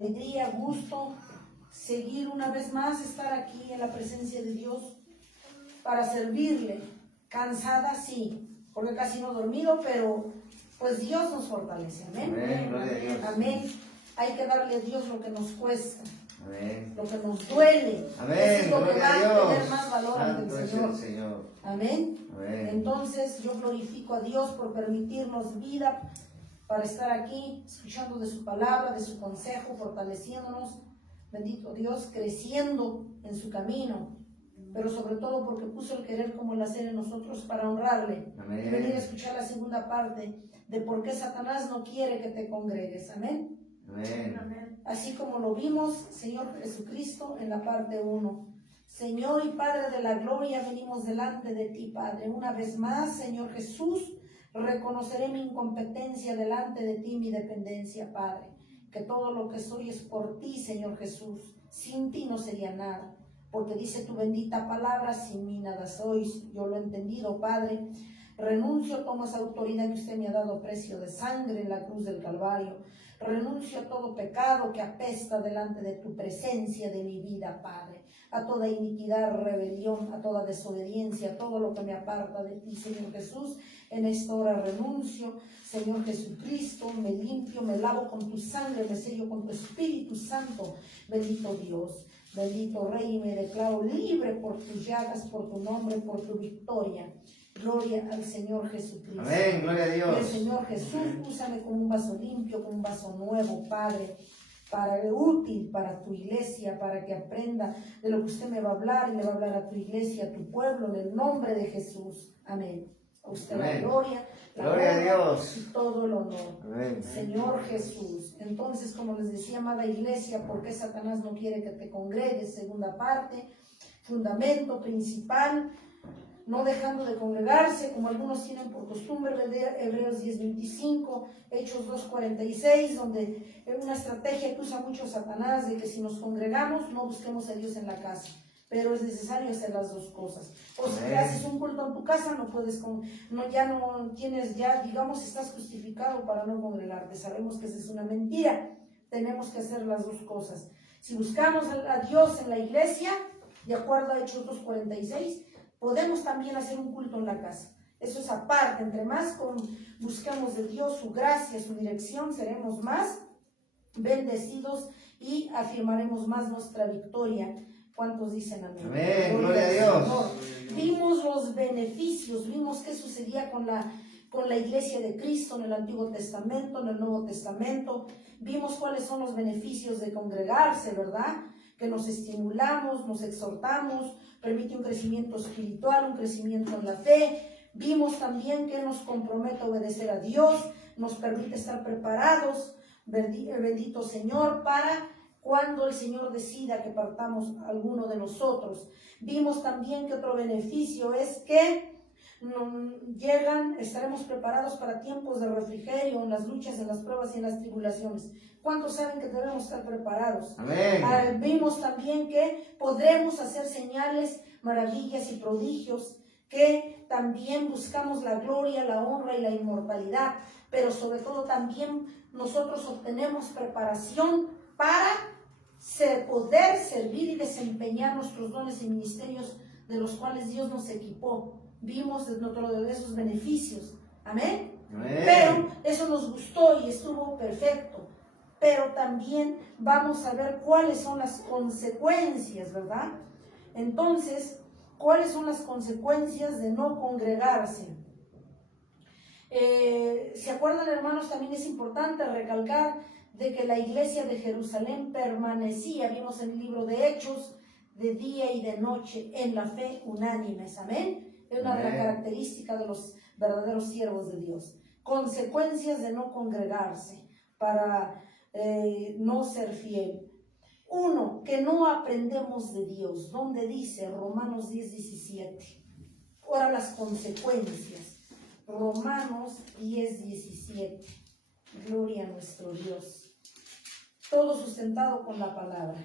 Alegría, gusto, seguir una vez más, estar aquí en la presencia de Dios para servirle. Cansada, sí, porque casi no he dormido, pero pues Dios nos fortalece. Amén. Amén, gloria a Dios. Amén. Hay que darle a Dios lo que nos cuesta, Amén. lo que nos duele. Amén, eso es lo que gloria va a a Dios. tener más valor ante Santo el es Señor. el Señor. Amén. Amén. Entonces yo glorifico a Dios por permitirnos vida para estar aquí, escuchando de su palabra, de su consejo, fortaleciéndonos, bendito Dios, creciendo en su camino, pero sobre todo porque puso el querer como el hacer en nosotros para honrarle. Amén. Y venir a escuchar la segunda parte de por qué Satanás no quiere que te congregues. Amén. Amén. Así como lo vimos, Señor Jesucristo, en la parte 1. Señor y Padre de la gloria, venimos delante de ti, Padre. Una vez más, Señor Jesús, reconoceré mi incompetencia delante de ti, mi dependencia, Padre. Que todo lo que soy es por ti, Señor Jesús. Sin ti no sería nada. Porque dice tu bendita palabra, sin mí nada sois. Yo lo he entendido, Padre. Renuncio, tomo esa autoridad que usted me ha dado a precio de sangre en la cruz del Calvario. Renuncio a todo pecado que apesta delante de tu presencia de mi vida, Padre. A toda iniquidad, rebelión, a toda desobediencia, a todo lo que me aparta de ti, Señor Jesús. En esta hora renuncio, Señor Jesucristo, me limpio, me lavo con tu sangre, me sello con tu Espíritu Santo. Bendito Dios, bendito Rey, y me declaro libre por tus llagas, por tu nombre, por tu victoria. Gloria al Señor Jesucristo. Amén, gloria a Dios. El Señor Jesús, úsame como un vaso limpio, como un vaso nuevo, Padre, útil para tu iglesia, para que aprenda de lo que usted me va a hablar y le va a hablar a tu iglesia, a tu pueblo, en el nombre de Jesús. Amén. A usted Amén. la gloria, la Gloria a honra Dios. y todo el honor. Amén. Señor Jesús. Entonces, como les decía, amada iglesia, ¿por qué Satanás no quiere que te congregues? Segunda parte, fundamento principal, no dejando de congregarse, como algunos tienen por costumbre, leer Hebreos 10:25, Hechos 2:46, donde es una estrategia que usa mucho Satanás, de que si nos congregamos, no busquemos a Dios en la casa. Pero es necesario hacer las dos cosas. O si haces un culto en tu casa, no puedes, digamos, estás justificado para no congregarte. Sabemos que esa es una mentira. Tenemos que hacer las dos cosas. Si buscamos a Dios en la iglesia, de acuerdo a Hechos 2:46, podemos también hacer un culto en la casa. Eso es aparte. Entre más buscamos de Dios su gracia, su dirección, seremos más bendecidos y afirmaremos más nuestra victoria. ¿Cuántos dicen amén? Amén, gloria a Dios. Señor. Vimos los beneficios, vimos qué sucedía con la iglesia de Cristo en el Antiguo Testamento, en el Nuevo Testamento. Vimos cuáles son los beneficios de congregarse, ¿verdad? Que nos estimulamos, nos exhortamos, permite un crecimiento espiritual, un crecimiento en la fe. Vimos también que nos compromete a obedecer a Dios, nos permite estar preparados, bendito Señor, para cuando el Señor decida que partamos alguno de nosotros. Vimos también que otro beneficio es que estaremos preparados para tiempos de refrigerio, en las luchas, en las pruebas y en las tribulaciones. ¿Cuántos saben que debemos estar preparados? Amén. Vimos también que podremos hacer señales, maravillas y prodigios, que también buscamos la gloria, la honra y la inmortalidad, pero sobre todo también nosotros obtenemos preparación para poder servir y desempeñar nuestros dones y ministerios de los cuales Dios nos equipó. Vimos de esos beneficios. Amén. Amén. Pero eso nos gustó y estuvo perfecto. Pero también vamos a ver cuáles son las consecuencias, ¿verdad? Entonces, ¿cuáles son las consecuencias de no congregarse? ¿Se acuerdan, hermanos? También es importante recalcar de que la iglesia de Jerusalén permanecía, vimos en el libro de Hechos, de día y de noche, en la fe unánimes. Amén. Es una de las características de los verdaderos siervos de Dios. Consecuencias de no congregarse para no ser fiel. Uno, que no aprendemos de Dios. ¿Dónde dice? Romanos 10:17. Ahora las consecuencias. Romanos 10:17. Gloria a nuestro Dios. Todo sustentado con la palabra.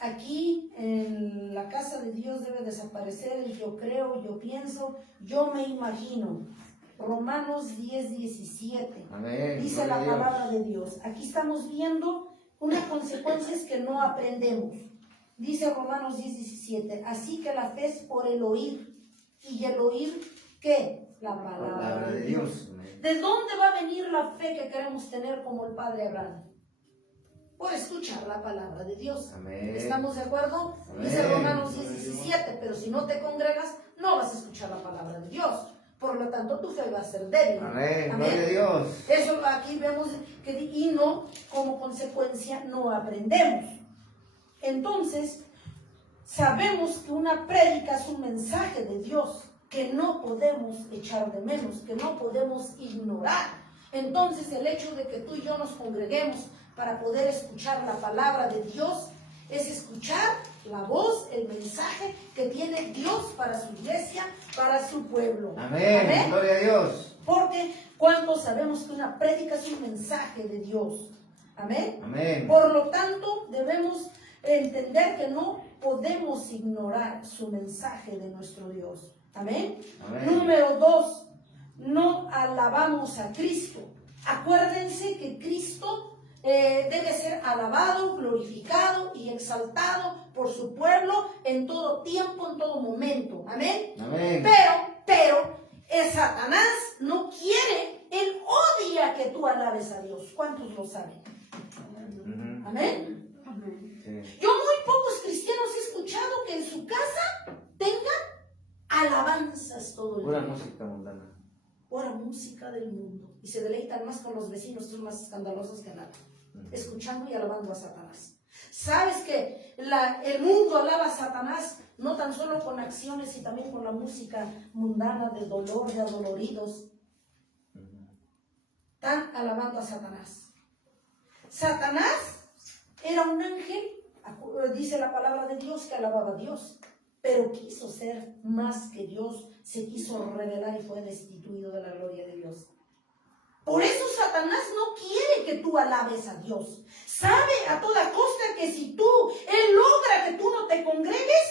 Aquí en la casa de Dios debe desaparecer el yo creo, yo pienso, yo me imagino. Romanos 10:17. Amén. Dice Gloria la a Dios. palabra de Dios. Aquí estamos viendo unas consecuencias que no aprendemos. Dice Romanos 10:17. Así que la fe es por el oír. ¿Y el oír qué? La palabra de Dios. Amén. ¿De dónde va a venir la fe que queremos tener como el Padre Abraham? Por escuchar la palabra de Dios. Amén. ¿Estamos de acuerdo? Amén. Dice Romanos 10:17. Pero si no te congregas, no vas a escuchar la palabra de Dios. Por lo tanto, tu fe va a ser débil. Amén. Gloria a Dios. Eso aquí vemos que y no, como consecuencia, no aprendemos. Entonces, sabemos que una prédica es un mensaje de Dios que no podemos echar de menos, que no podemos ignorar. Entonces, el hecho de que tú y yo nos congreguemos para poder escuchar la palabra de Dios es escuchar la voz, el mensaje que tiene Dios para su iglesia, para su pueblo. Amén. Amén. Gloria a Dios. Porque cuando sabemos que una prédica es un mensaje de Dios. Amén. Amén. Por lo tanto, debemos entender que no podemos ignorar su mensaje de nuestro Dios. Amén. Amén. Número 2, no alabamos a Cristo. Acuérdense que Cristo debe ser alabado, glorificado y exaltado por su pueblo en todo tiempo, en todo momento. Amén. Amén. Pero Satanás no quiere, él odia que tú alabes a Dios. ¿Cuántos lo saben? Ujú. Amén. Sí. Yo muy pocos cristianos he escuchado que en su casa tengan alabanzas todo el Pura día. música mundana. Pura música del mundo. Y se deleitan más con los vecinos, son más escandalosos que nada. Escuchando y alabando a Satanás. ¿Sabes que el mundo alaba a Satanás no tan solo con acciones, y también con la música mundana de dolor, de adoloridos? Están alabando a Satanás. Satanás era un ángel, dice la palabra de Dios, que alababa a Dios, pero quiso ser más que Dios, se quiso revelar y fue destituido de la gloria de Dios. Por eso Satanás no quiere que tú alabes a Dios. Sabe a toda costa que si él logra que tú no te congregues,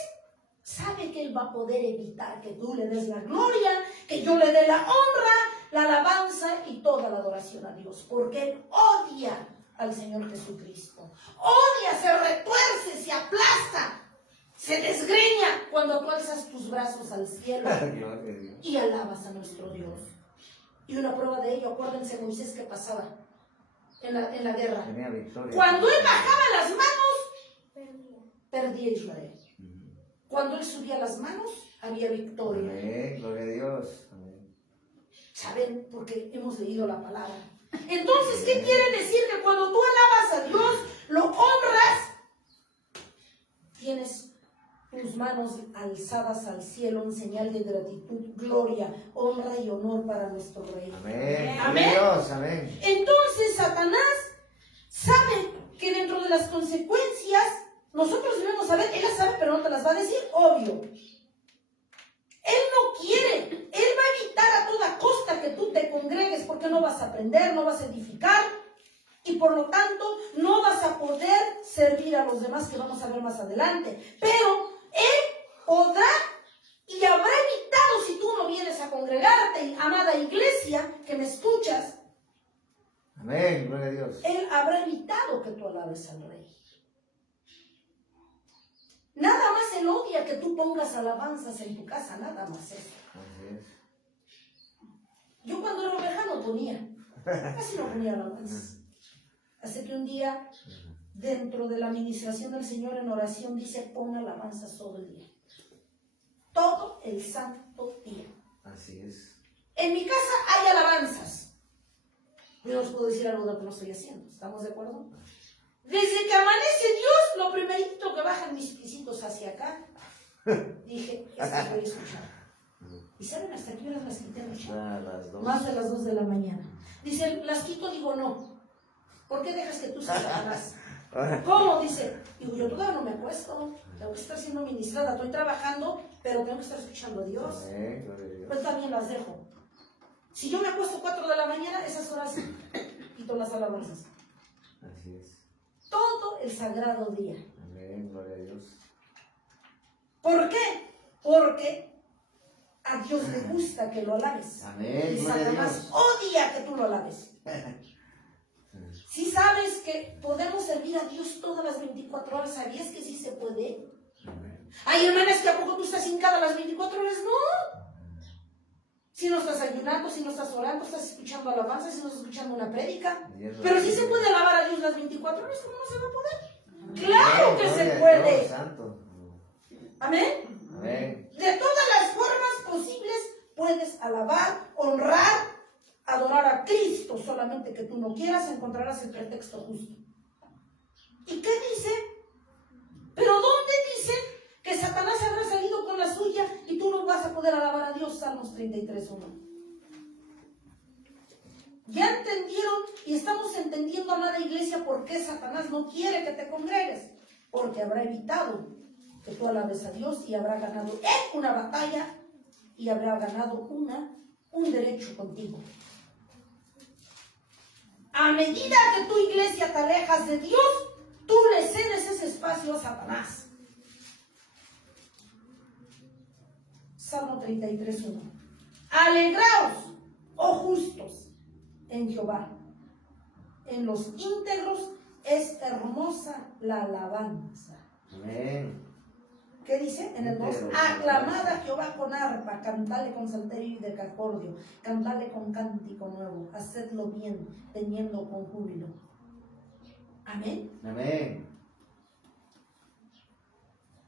sabe que él va a poder evitar que tú le des la gloria, que yo le dé la honra, la alabanza y toda la adoración a Dios. Porque él odia al Señor Jesucristo. Odia, se retuerce, se aplasta, se desgreña cuando tú alzas tus brazos al cielo Gloria a Dios. y alabas a nuestro Dios. Y una prueba de ello, acuérdense Moisés que pasaba en la guerra. Tenía victoria. Cuando él bajaba las manos, perdía Israel. Cuando él subía las manos, había victoria. Amén. Gloria a Dios. Amén. ¿Saben? Porque hemos leído la palabra. Entonces, ¿qué quiere decir? Que cuando tú alabas a Dios, lo honras, tienes tus manos alzadas al cielo en señal de gratitud, gloria, honra y honor para nuestro Rey. Amén. Amén. Gloria a Dios. Amén. Entonces Satanás sabe que dentro de las consecuencias nosotros debemos saber, él las sabe pero no te las va a decir, obvio. Él no quiere, él va a evitar a toda costa que tú te congregues porque no vas a aprender, no vas a edificar y por lo tanto no vas a poder servir a los demás, que vamos a ver más adelante. Pero él podrá y habrá evitado, si tú no vienes a congregarte, amada iglesia que me escuchas, Amén. Gloria a Dios. él habrá evitado que tú alabes al Rey. Nada más él odia que tú pongas alabanzas en tu casa, nada más eso. Así es. Yo cuando era oveja no ponía, casi no ponía alabanzas. Así que un día, dentro de la administración del Señor en oración, dice, pon alabanzas todo el día. Todo el santo día. Así es. En mi casa hay alabanzas. Yo no os puedo decir algo de lo que no estoy haciendo. ¿Estamos de acuerdo? Desde que amanece Dios, lo primerito que bajan mis piecitos hacia acá, dije, esto voy a escuchar. ¿Y saben hasta qué horas las quité anoche? A las 2. Más de las 2 de la mañana. Dice, las quito, digo, no. ¿Por qué dejas que tú seas Satanás? ¿Cómo? Dice, digo, yo todavía no me acuesto. Tengo que estar siendo ministrada. Estoy trabajando, pero tengo que estar escuchando a Dios. Amén. Gloria a Dios. Pues también las dejo. Si yo me acuesto 4 de la mañana, esas horas quito las alabanzas. Así es. Todo el sagrado día. Amén. Gloria a Dios. ¿Por qué? Porque A Dios le gusta que lo alabes. Amén. Y Gloria a Satanás Dios. odia que tú lo alabes. Si sabes que podemos servir a Dios todas las 24 horas, ¿sabías que sí se puede? Amén. Hay hermanas que a poco tú estás hincada las 24 horas, no. Si no estás ayunando, si no estás orando, estás escuchando alabanza, si no estás escuchando una prédica. Pero sí se puede alabar a Dios las 24 horas, ¿cómo no se va a poder? ¡Claro que se Gloria a puede! Dios santo. Amén. Amén. De todas las formas posibles puedes alabar, honrar, adorar a Cristo. Solamente que tú no quieras, encontrarás el pretexto justo. ¿Y qué dice? ¿Pero dónde dice que Satanás habrá salido con la suya y tú no vas a poder alabar a Dios? Salmos 33:1. Ya entendieron y estamos entendiendo, amada iglesia, por qué Satanás no quiere que te congregues. Porque habrá evitado que tú alabes a Dios y habrá ganado él una batalla y habrá ganado un derecho contigo. A medida que tu iglesia te alejas de Dios, tú le cedes ese espacio a Satanás. Salmo 33:1. Alegraos, oh justos, en Jehová. En los íntegros es hermosa la alabanza. Amén. ¿Qué dice? En el 2. Aclamad a Jehová con arpa, cantale con salterio y decacordio, cantale con cántico nuevo, hacedlo bien, teniendo con júbilo. Amén. Amén.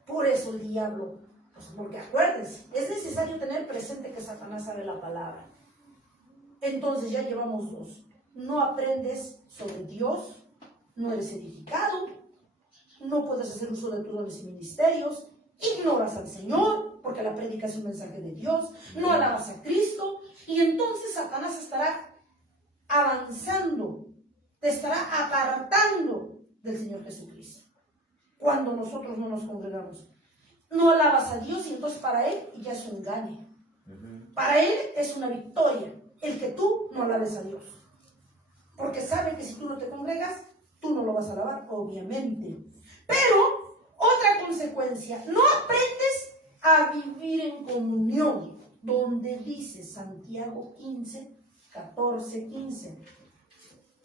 Por eso el diablo, pues porque acuérdense, es necesario tener presente que Satanás sabe la palabra. Entonces ya llevamos 2. No aprendes sobre Dios, no eres edificado, no puedes hacer uso de tus dones y ministerios, ignoras al Señor, porque la prédica es un mensaje de Dios, no alabas a Cristo, y entonces Satanás estará avanzando, te estará apartando del Señor Jesucristo. Cuando nosotros no nos congregamos, no alabas a Dios y entonces para él ya es un engaño. Para él es una victoria el que tú no alabes a Dios. Porque sabe que si tú no te congregas, tú no lo vas a alabar, obviamente. Pero, otra consecuencia, no aprendes a vivir en comunión, donde dice Santiago 14:15.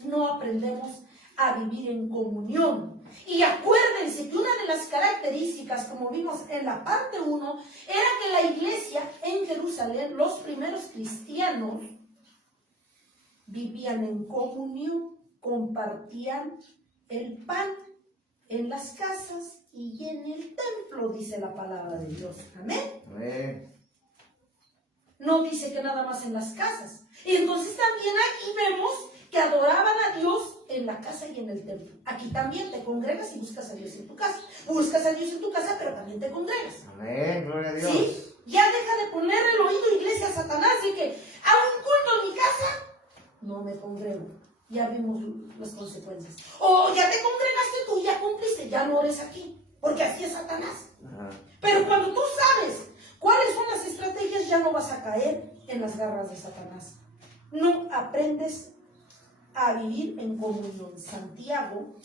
No aprendemos a vivir en comunión. Y acuérdense que una de las características, como vimos en la parte 1, era que la iglesia en Jerusalén, los primeros cristianos, vivían en comunión, compartían el pan en las casas y en el templo, dice la palabra de Dios. Amén. Amén. No dice que nada más en las casas. Y entonces también aquí vemos que adoraban a Dios en la casa y en el templo. Aquí también te congregas y buscas a Dios en tu casa. Buscas a Dios en tu casa, pero también te congregas. Amén. Gloria a Dios. ¿Sí? Ya deja de poner el oído, iglesia, a Satanás, y que hago un culto en mi casa, no me congrego. Ya vimos las consecuencias. O ya te congregaste tú, ya cumpliste, ya no eres aquí. Porque así es Satanás. Ajá. Pero cuando tú sabes cuáles son las estrategias, ya no vas a caer en las garras de Satanás. No aprendes a vivir en comunión. Santiago,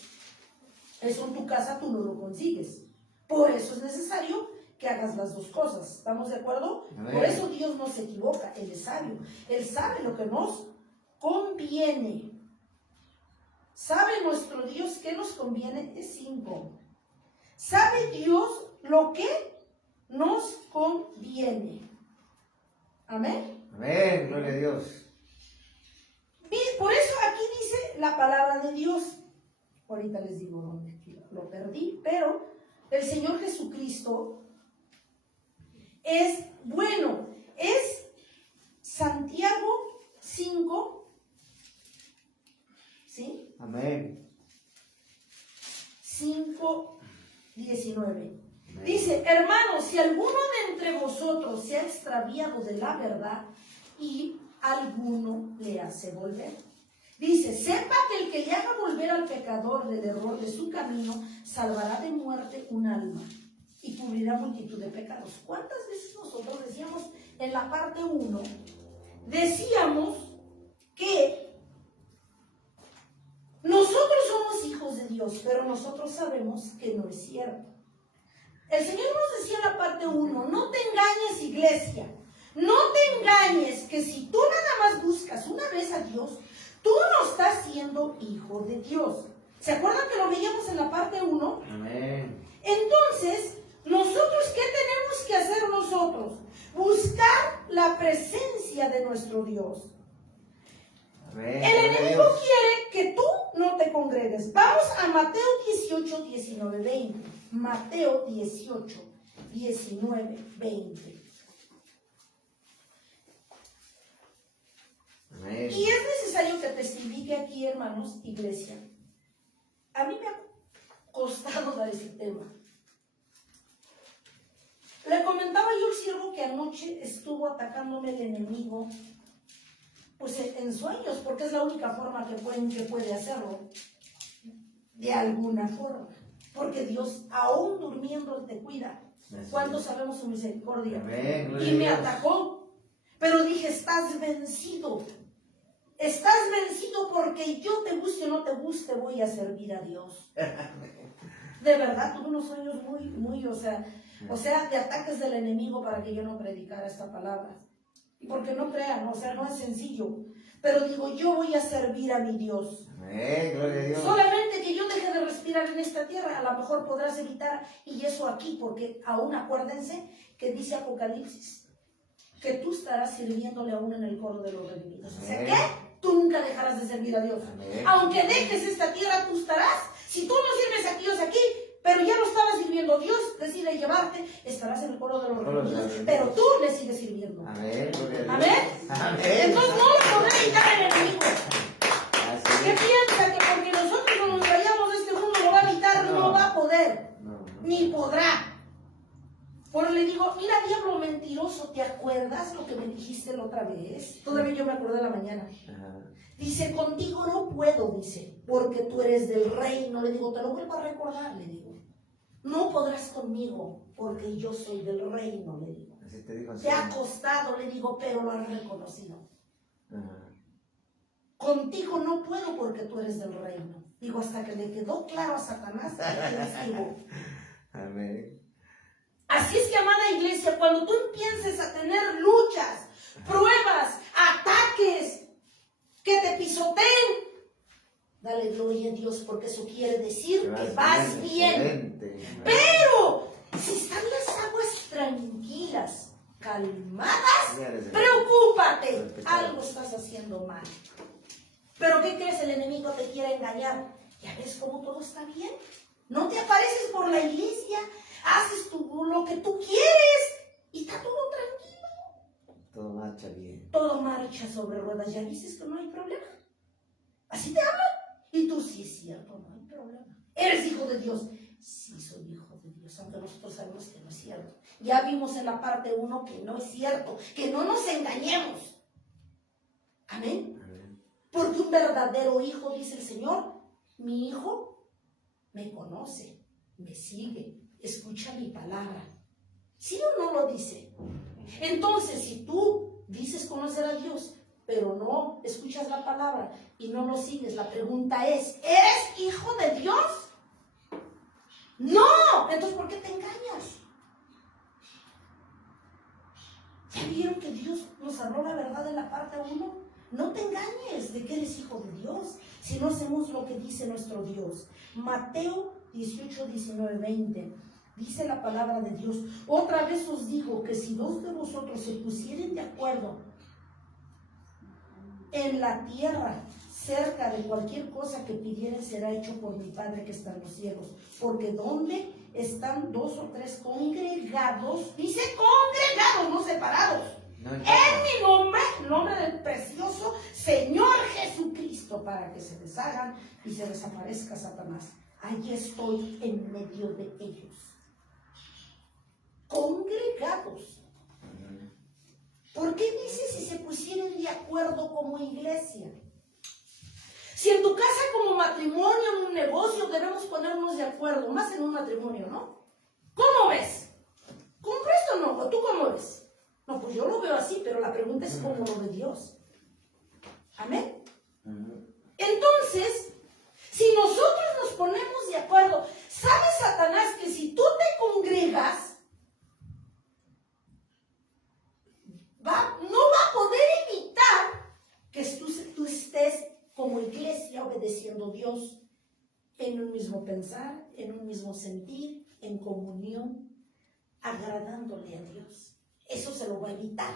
eso en tu casa tú no lo consigues. Por eso es necesario que hagas las dos cosas. ¿Estamos de acuerdo? Amén. Por eso Dios no se equivoca. Él es sabio. Él sabe lo que nos conviene. ¿Sabe nuestro Dios qué nos conviene? Es 5. ¿Sabe Dios lo que nos conviene? Amén. Amén. Gloria a Dios. Bien, por eso aquí dice la palabra de Dios. Ahorita les digo dónde lo perdí, pero el Señor Jesucristo es bueno. Es Santiago 5, ¿sí? Amén. 5:19. Dice, hermanos, si alguno de entre vosotros se ha extraviado de la verdad y alguno le hace volver. Dice, sepa que el que le haga volver al pecador del error de su camino, salvará de muerte un alma y cubrirá multitud de pecados. ¿Cuántas veces nosotros decíamos en la parte 1, decíamos que nosotros somos hijos de Dios, pero nosotros sabemos que no es cierto? El Señor nos decía en la parte 1, no te engañes, iglesia, No te engañes que si tú nada más buscas una vez a Dios, tú no estás siendo hijo de Dios. ¿Se acuerdan que lo veíamos en la parte 1? Amén. Entonces, ¿nosotros qué tenemos que hacer nosotros? Buscar la presencia de nuestro Dios. Amén. El enemigo quiere que tú no te congregues. Vamos a Mateo 18, 19, 20. Mateo 18, 19, 20. Amén. Y es necesario que testifique aquí, hermanos, iglesia. A mí me ha costado dar ese tema. Le comentaba yo al siervo que anoche estuvo atacándome el enemigo, pues en sueños, porque es la única forma que puede hacerlo. De alguna forma. Porque Dios, aún durmiendo, Él te cuida. ¿Cuántos sabemos su misericordia? Amén. Gloria Y a me Dios. atacó. Pero dije, estás vencido. Estás vencido porque yo te guste o no te guste, voy a servir a Dios. De verdad, tuve unos sueños muy, o sea, de ataques del enemigo para que yo no predicara esta palabra. Y porque no crean, o sea, no es sencillo. Pero digo, yo voy a servir a mi Dios. Amén. Gloria a Dios. Solamente que yo deje de respirar en esta tierra, a lo mejor podrás evitar, y eso aquí, porque aún acuérdense que dice Apocalipsis, que tú estarás sirviéndole aún en el coro de los redimidos. O sea, Amén. que tú nunca dejarás de servir a Dios. Amén. Aunque dejes esta tierra, tú estarás. Si tú no sirves a Dios aquí, pero ya lo estabas sirviendo, Dios decide llevarte, estarás en el coro de los redimidos, pero tú le sigues sirviendo. Amén. Gloria a Dios. Amén. Amén. Entonces no lo podrá evitar el enemigo. Así ¿Qué es. piensa? Que porque nosotros no nos vayamos de este mundo lo va a evitar, no va a poder, No. ni podrá. Por eso le digo, mira, diablo mentiroso, ¿te acuerdas lo que me dijiste la otra vez? Todavía yo me acordé de la mañana. Ajá. Dice, contigo no puedo, dice, porque tú eres del reino. Le digo, te lo vuelvo a recordar, le digo. No podrás conmigo, porque yo soy del reino, le digo. Así te digo. Te ha costado, le digo, pero lo has reconocido. Ajá. Contigo no puedo porque tú eres del reino. Digo, hasta que le quedó claro a Satanás que digo. Amén. Así es que, amada iglesia, cuando tú empieces a tener luchas, pruebas, ataques, que te pisoteen, dale gloria a Dios, porque eso quiere decir que vas bien. Excelente. Pero si están las aguas tranquilas, calmadas, preocúpate, algo estás haciendo mal. Pero ¿qué crees? El enemigo te quiere engañar. ¿Ya ves cómo todo está bien? No te apareces por la iglesia, haces lo que tú quieres y está todo tranquilo. Todo marcha bien. Todo marcha sobre ruedas. ¿Ya dices que no hay problema? Así te hablan. Y tú, sí es cierto, no hay problema. ¿Eres hijo de Dios? Sí, soy hijo de Dios, aunque nosotros sabemos que no es cierto. Ya vimos en la parte 1 que no es cierto, que no nos engañemos. Amén. Amén. Porque un verdadero hijo, dice el Señor, mi hijo me conoce, me sigue, escucha mi palabra. ¿Sí o no lo dice? Entonces, si tú dices conocer a Dios, pero no escuchas la palabra y no lo sigues, la pregunta es, ¿eres hijo de Dios? No. Entonces, ¿por qué te engañas? ¿Ya vieron que Dios nos habló la verdad en la parte 1? No te engañes de que eres hijo de Dios, si no hacemos lo que dice nuestro Dios. Mateo 18, 19, 20. Dice la palabra de Dios, otra vez os digo que si dos de vosotros se pusieren de acuerdo en la tierra, cerca de cualquier cosa que pidieren, será hecho por mi Padre que está en los cielos. Porque donde están 2 o 3 congregados, dice congregados, no separados, No en importa. mi nombre, el nombre del precioso Señor Jesucristo, para que se deshagan y se desaparezca Satanás. Allí estoy en medio de ellos. Congregados. ¿Por qué dice si se pusieran de acuerdo como iglesia? Si en tu casa como matrimonio, en un negocio, debemos ponernos de acuerdo, más en un matrimonio, ¿no? ¿Cómo ves? ¿Compras o no? ¿O tú cómo ves? No, pues yo lo veo así, pero la pregunta es cómo lo ve Dios. Amén. Entonces, si nosotros nos ponemos de acuerdo, ¿sabe Satanás que si tú te congregas, pensar, en un mismo sentir, en comunión, agradándole a Dios. Eso se lo va a evitar.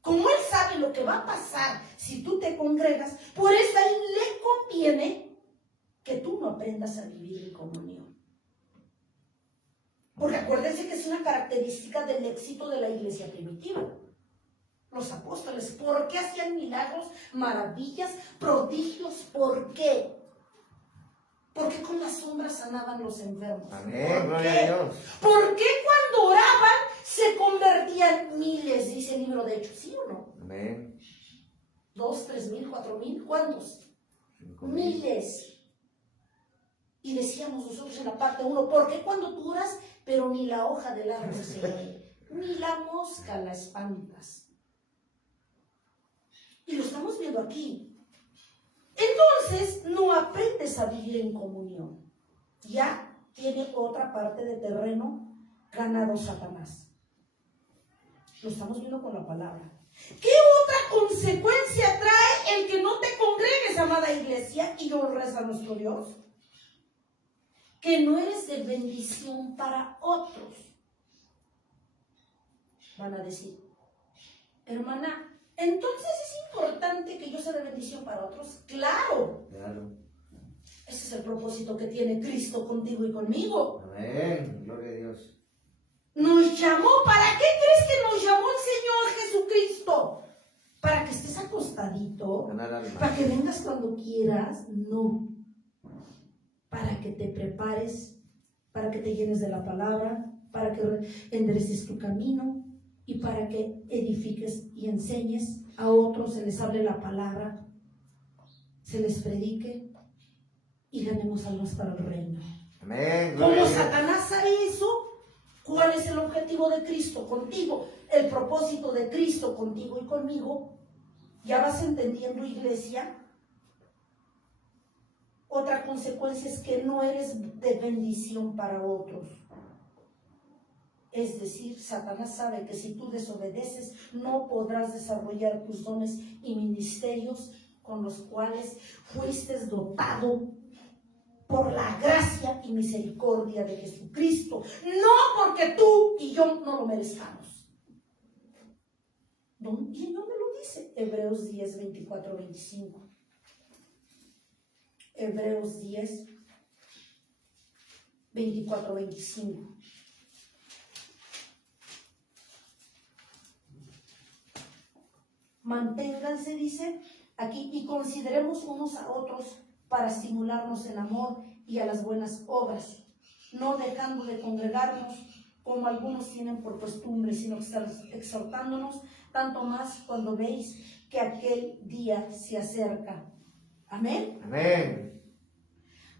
Como Él sabe lo que va a pasar si tú te congregas, por eso a Él le conviene que tú no aprendas a vivir en comunión. Porque acuérdense que es una característica del éxito de la iglesia primitiva. Los apóstoles, ¿por qué hacían milagros, maravillas, prodigios? ¿Por qué? Porque con las sombras sanaban los enfermos. Amén, gloria a Dios. ¿Por qué cuando oraban se convertían miles, dice el libro de Hechos? ¿Sí o no? Amén. 2, 3 mil, 4 mil, ¿cuántos? 5,000. Miles. Y decíamos nosotros en la parte 1, ¿por qué cuando tú oras, pero ni la hoja del árbol se mueve, ni la mosca la espantas? Y lo estamos viendo aquí. Entonces no aprendes a vivir en comunión. Ya tiene otra parte de terreno ganado Satanás. Lo estamos viendo con la palabra. ¿Qué otra consecuencia trae el que no te congregues, amada iglesia, y honres a nuestro Dios? Que no eres de bendición para otros. Van a decir, hermana, entonces es importante que yo sea de bendición para otros. ¡Claro! Claro. Ese es el propósito que tiene Cristo contigo y conmigo. Amén, gloria a Dios. Nos llamó, ¿para qué crees que nos llamó el Señor Jesucristo? ¿Para que estés acostadito? Ganar almas. ¿Para que vengas cuando quieras? No. Para que te prepares, para que te llenes de la palabra, para que endereces tu camino y para que edifiques y enseñes a otros, se les hable la palabra, se les predique y ganemos almas para el reino. Amén, gloria Como a Dios. Satanás sabe eso, ¿cuál es el objetivo de Cristo contigo? El propósito de Cristo contigo y conmigo. ¿Ya vas entendiendo, iglesia? Otra consecuencia es que no eres de bendición para otros. Es decir, Satanás sabe que si tú desobedeces, no podrás desarrollar tus dones y ministerios con los cuales fuiste dotado por la gracia y misericordia de Jesucristo. No porque tú y yo no lo merezcamos. ¿Y no me lo dice? Hebreos 10, 24, 25. Hebreos 10, 24, 25. Manténganse, dice aquí, y consideremos unos a otros para estimularnos en amor y a las buenas obras, no dejando de congregarnos como algunos tienen por costumbre, sino exhortándonos tanto más cuando veis que aquel día se acerca. Amén. Amén.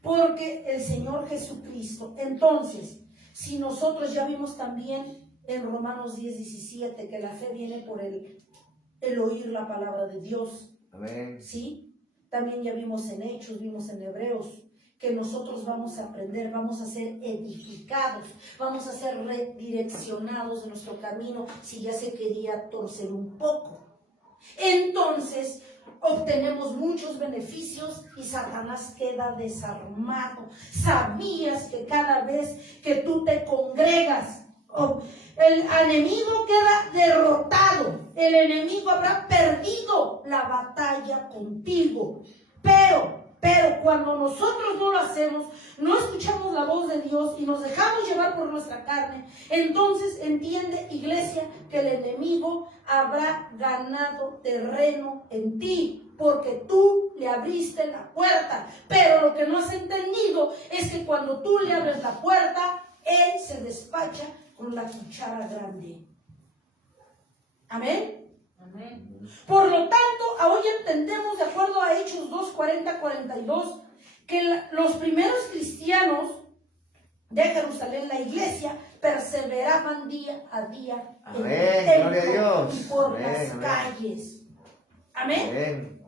Porque el Señor Jesucristo, entonces, si nosotros ya vimos también en Romanos 10, 17, que la fe viene por el oír la palabra de Dios. Amén. ¿Sí? También ya vimos en Hechos, vimos en Hebreos, que nosotros vamos a aprender, vamos a ser edificados, vamos a ser redireccionados de nuestro camino si ya se quería torcer un poco. Entonces, obtenemos muchos beneficios y Satanás queda desarmado. ¿Sabías que cada vez que tú te congregas, el enemigo queda derrotado? El enemigo habrá perdido la batalla contigo. Pero cuando nosotros no lo hacemos, no escuchamos la voz de Dios y nos dejamos llevar por nuestra carne, entonces entiende, iglesia, que el enemigo habrá ganado terreno en ti, porque tú le abriste la puerta. Pero lo que no has entendido es que cuando tú le abres la puerta, él se despacha con la cuchara grande. Amén. Amén. Por lo tanto, hoy entendemos, de acuerdo a Hechos 2, 40, 42, que los primeros cristianos de Jerusalén, la iglesia, perseveraban día a día en Amén, el templo gloria a Dios. y por Amén, las amén. calles. Amén. Amén.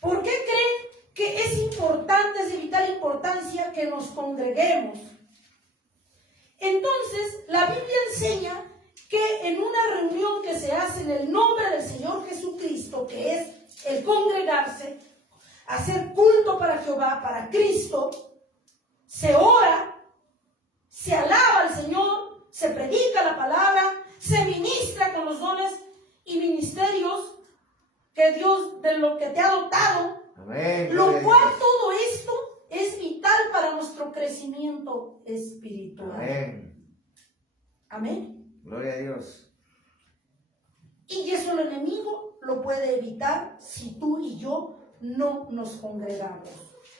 ¿Por qué creen que es importante, es de vital importancia que nos congreguemos? Entonces, la Biblia enseña que en una reunión que se hace en el nombre del Señor Jesucristo, que es el congregarse, hacer culto para Jehová, para Cristo, se ora, se alaba al Señor, se predica la palabra, se ministra con los dones y ministerios que Dios, de lo que te ha dotado, Amén. lo Gloria a cual Dios. todo esto es vital para nuestro crecimiento espiritual. Amén. Amén. Gloria a Dios. Y eso el enemigo lo puede evitar si tú y yo no nos congregamos.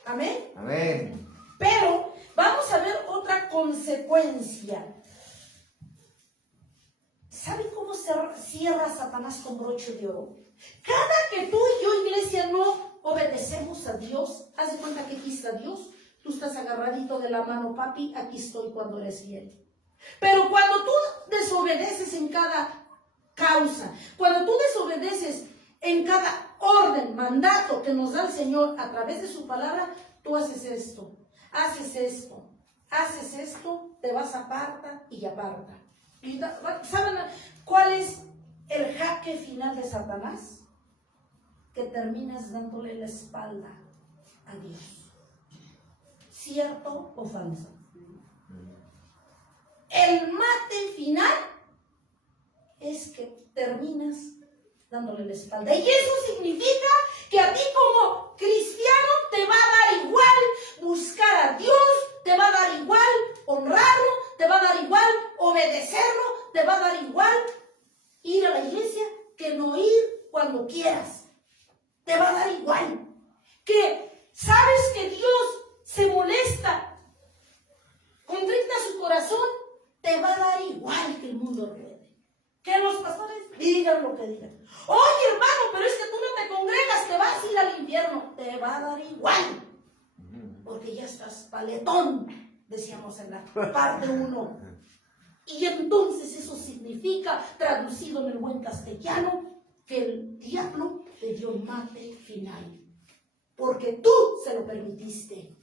Amén. Amén. Pero vamos a ver otra consecuencia. ¿Sabe cómo se cierra Satanás con broche de oro? Cada que tú y yo, iglesia, no obedecemos a Dios, haz de cuenta que aquí está Dios, tú estás agarradito de la mano, papi, aquí estoy cuando eres fiel. Pero cuando tú desobedeces en cada causa, cuando tú desobedeces en cada orden, mandato que nos da el Señor a través de su palabra, tú haces esto, te vas aparta y aparta. ¿Y saben cuál es el jaque final de Satanás? Que terminas dándole la espalda a Dios. ¿Cierto o falso? El mate final es que terminas dándole la espalda. Y eso significa que a ti como cristiano te va a dar igual buscar a Dios, te va a dar igual honrarlo, te va a dar igual obedecerlo, te va a dar igual ir a la iglesia que no ir cuando quieras. Te va a dar igual. Que sabes que Dios se molesta, contrita su corazón, te va a dar igual que el mundo ruede. Que los pastores digan lo que digan. Oye, hermano, pero es que tú no te congregas, te vas a ir al infierno. Te va a dar igual. Porque ya estás paletón, decíamos en la parte 1. Y entonces eso significa, traducido en el buen castellano, que el diablo te dio mate final. Porque tú se lo permitiste.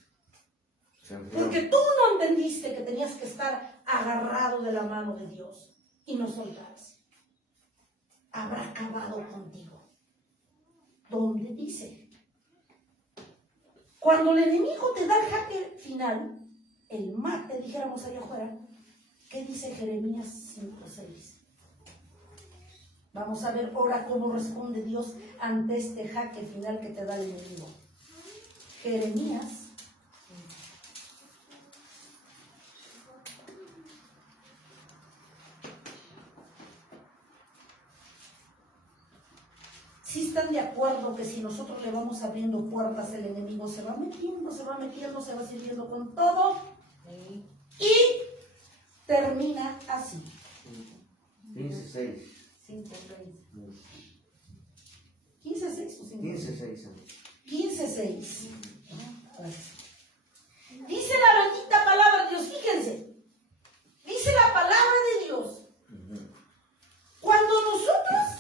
Porque tú no entendiste que tenías que estar agarrado de la mano de Dios y no soltarse. Habrá acabado contigo. ¿Dónde dice? Cuando el enemigo te da el jaque final, el mate, dijéramos allá afuera, ¿qué dice Jeremías 5:6? Vamos a ver ahora cómo responde Dios ante este jaque final que te da el enemigo. Jeremías. Si están de acuerdo que si nosotros le vamos abriendo puertas, el enemigo se va metiendo, se va sirviendo con todo y termina así. 15:6. 15:6 o 15:6. 15:6. Dice la bendita palabra de Dios, fíjense. Dice la palabra de Dios. Cuando nosotros,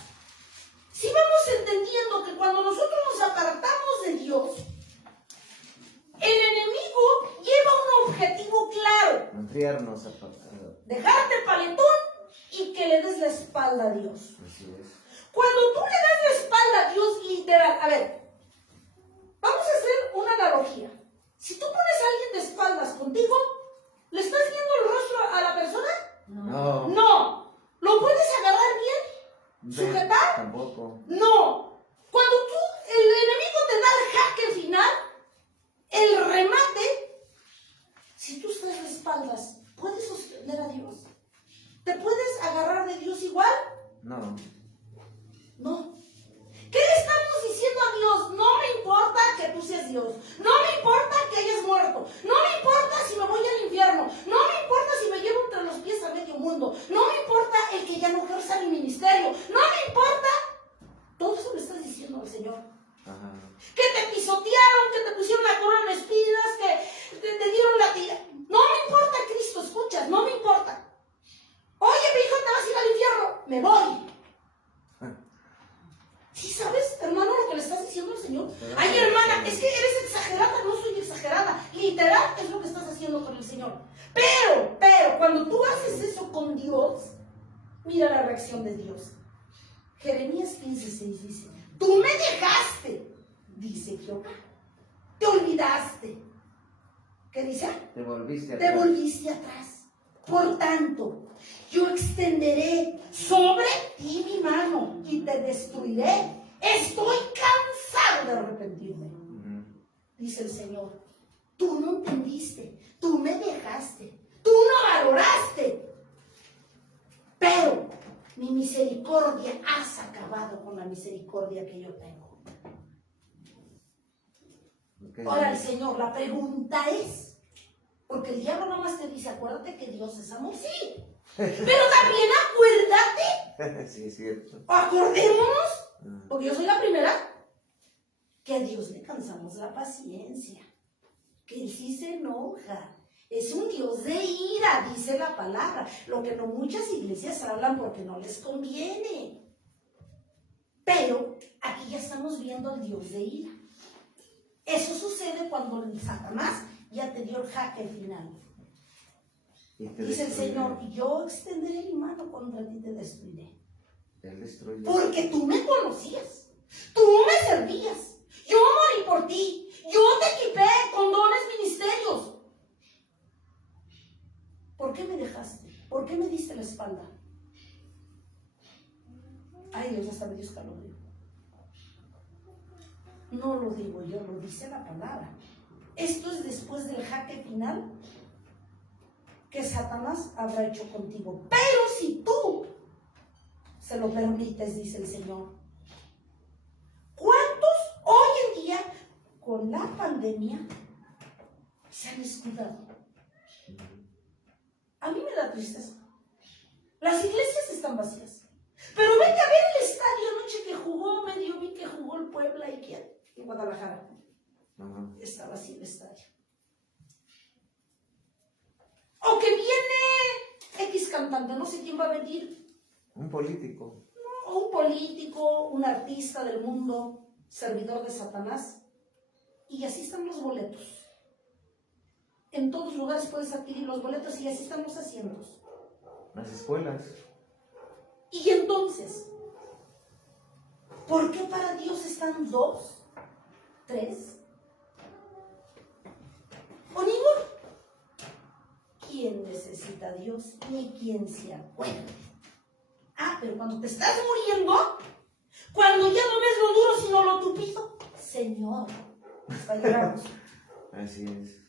si vamos entendiendo que cuando nosotros nos apartamos de Dios, el enemigo lleva un objetivo claro. Enfriarnos apartado. Dejarte paletón y que le des la espalda a Dios. Así es. Cuando tú le das la espalda a Dios, literal, a ver, vamos a hacer una analogía. Si tú pones a alguien de espaldas contigo, ¿le estás viendo el rostro a la persona? No. No. ¿Lo puedes agarrar bien? ¿Sujetar? Tampoco. No. Cuando el enemigo te da el jaque final, el remate, si tú estás de espaldas, ¿puedes sostener a Dios? ¿Te puedes agarrar de Dios igual? No. No. ¿Qué le estamos diciendo a Dios? No me importa que tú seas Dios. No me importa que hayas muerto. No me importa si me voy al infierno. No me importa si me llevo entre los pies a medio mundo. No me importa el que ya no ejerza mi ministerio. No me importa. Todo eso le estás diciendo al Señor. Ajá. Que te pisotearon, que te pusieron la corona en espinas, que te dieron la tira. No me importa, Cristo, escuchas, no me importa. Oye, mi hijo, te vas a ir al infierno. Me voy. ¿Sí sabes, hermano, lo que le estás diciendo al Señor? Ay, hermana, es que eres exagerada. No soy exagerada. Literal es lo que estás haciendo con el Señor. Pero, cuando tú haces eso con Dios, mira la reacción de Dios. Jeremías 15:6 dice, tú me dejaste, dice Jehová. te olvidaste. ¿Qué dice? Te volviste Te atrás. volviste atrás. Por tanto, yo extenderé sobre ti mi mano y te destruiré. Estoy cansado de arrepentirme, dice el Señor. Tú no entendiste, tú me dejaste, tú no valoraste. Pero mi misericordia, has acabado con la misericordia que yo tengo. Okay. Ahora el Señor, la pregunta es, porque el diablo nomás te dice, acuérdate que Dios es amor, sí. Pero también acuérdate, Sí, es cierto. acordémonos, porque yo soy la primera, que a Dios le cansamos la paciencia, que Él sí se enoja. Es un Dios de ira, dice la palabra. Lo que no muchas iglesias hablan porque no les conviene. Pero aquí ya estamos viendo al Dios de ira. Eso sucede cuando el Satanás ya te dio el jaque final. Dice el Señor, yo extenderé mi mano contra ti y te destruiré. Él destruyó. Porque tú me conocías, tú me servías, yo morí por ti, yo te equipé con dones ministerios. ¿Por qué me dejaste? ¿Por qué me diste la espalda? Ay, Dios, hasta me dio escalofrío. No lo digo yo, lo dice la palabra. Esto es después del jaque final que Satanás habrá hecho contigo. Pero si tú se lo permites, dice el Señor. ¿Cuántos hoy en día, con la pandemia, se han escudado? A mí me da tristeza. Las iglesias están vacías. Pero vete a ver el estadio anoche que jugó, medio vi que jugó el Puebla y quién, en Guadalajara. Está vacío el estadio. O que viene X cantante, no sé quién va a venir. Un político. O un político, un artista del mundo, servidor de Satanás. Y así están los boletos. En todos lugares puedes adquirir los boletos y así están los asientos. Las escuelas. Y entonces, ¿por qué para Dios están 2, 3? ¿O ninguno? ¿Quién necesita a Dios? Ni quien se acuerde. Ah, pero cuando te estás muriendo, cuando ya no ves lo duro sino lo tupido, Señor, hasta lloramos. Así es.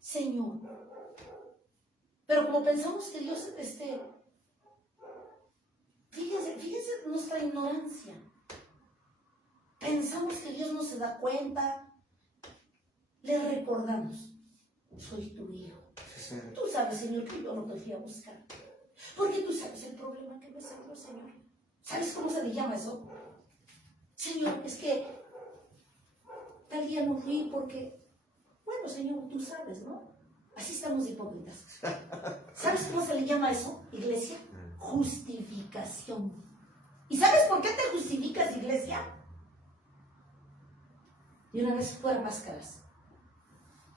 Señor. Pero como pensamos que Dios, fíjense nuestra ignorancia. Pensamos que Dios no se da cuenta. Le recordamos, soy tu hijo. Sí. Tú sabes, Señor, que yo no te fui a buscar. Porque tú sabes el problema que me salió, Señor. ¿Sabes cómo se le llama eso? Señor, es que tal día no fui porque, bueno, Señor, tú sabes, ¿no? Así estamos hipócritas. ¿Sabes cómo se le llama eso, iglesia? Justificación. ¿Y sabes por qué te justificas, iglesia? Y una vez fuera máscaras.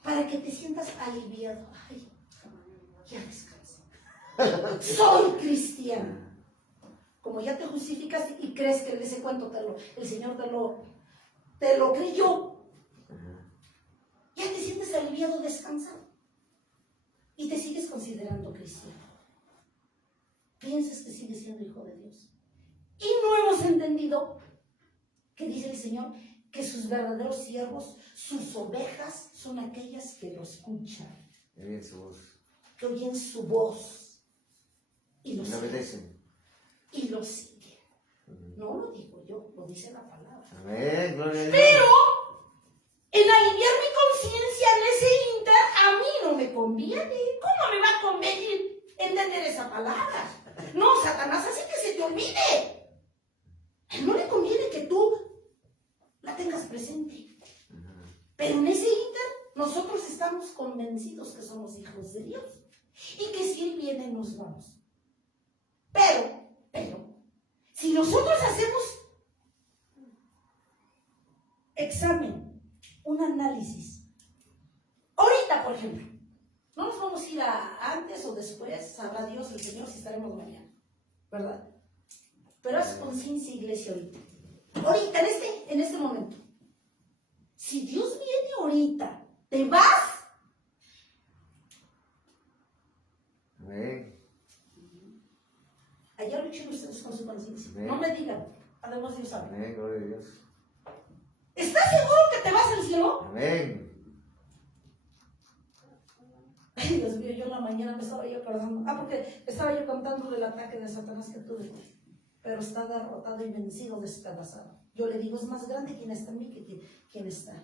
Para que te sientas aliviado. Ay, ya descansa. Soy cristiano. Como ya te justificas y crees que ese cuento el Señor te lo creyó. Ya te sientes aliviado, descansado. Y te sigues considerando cristiano. Piensas que sigues siendo hijo de Dios. Y no hemos entendido que dice el Señor que sus verdaderos siervos, sus ovejas, son aquellas que lo escuchan. Oyen su voz. Que oyen su voz. Y lo Le obedecen. Y lo siguen. No lo digo yo, lo dice la palabra. Amén, gloria a Dios. Pero en aliviar mi conciencia en ese inter, a mí no me conviene. ¿Cómo me va a convenir entender esa palabra? No, Satanás hace que se te olvide. A él no le conviene que tú la tengas presente. Pero en ese inter, nosotros estamos convencidos que somos hijos de Dios. Y que si Él viene, nos vamos. Pero, si nosotros hacemos examen, un análisis, ahorita, por ejemplo, no nos vamos a ir a antes o después, sabrá Dios, el Señor, si estaremos mañana, ¿verdad? Pero haz conciencia, iglesia, ahorita, en este momento. Si si Dios viene ahorita, ¿te vas? Amén. Allá luchen ustedes con su conciencia. Amén. No me digan, además Dios sabe. Amén, gloria a Dios. ¿Estás seguro que te vas al cielo? Amén. Ay, Dios mío, yo en la mañana me estaba yo acordando. Porque estaba yo contando del ataque de Satanás que tuve. Pero está derrotado y vencido, despedazado. Yo le digo, es más grande quien está en mí que quien está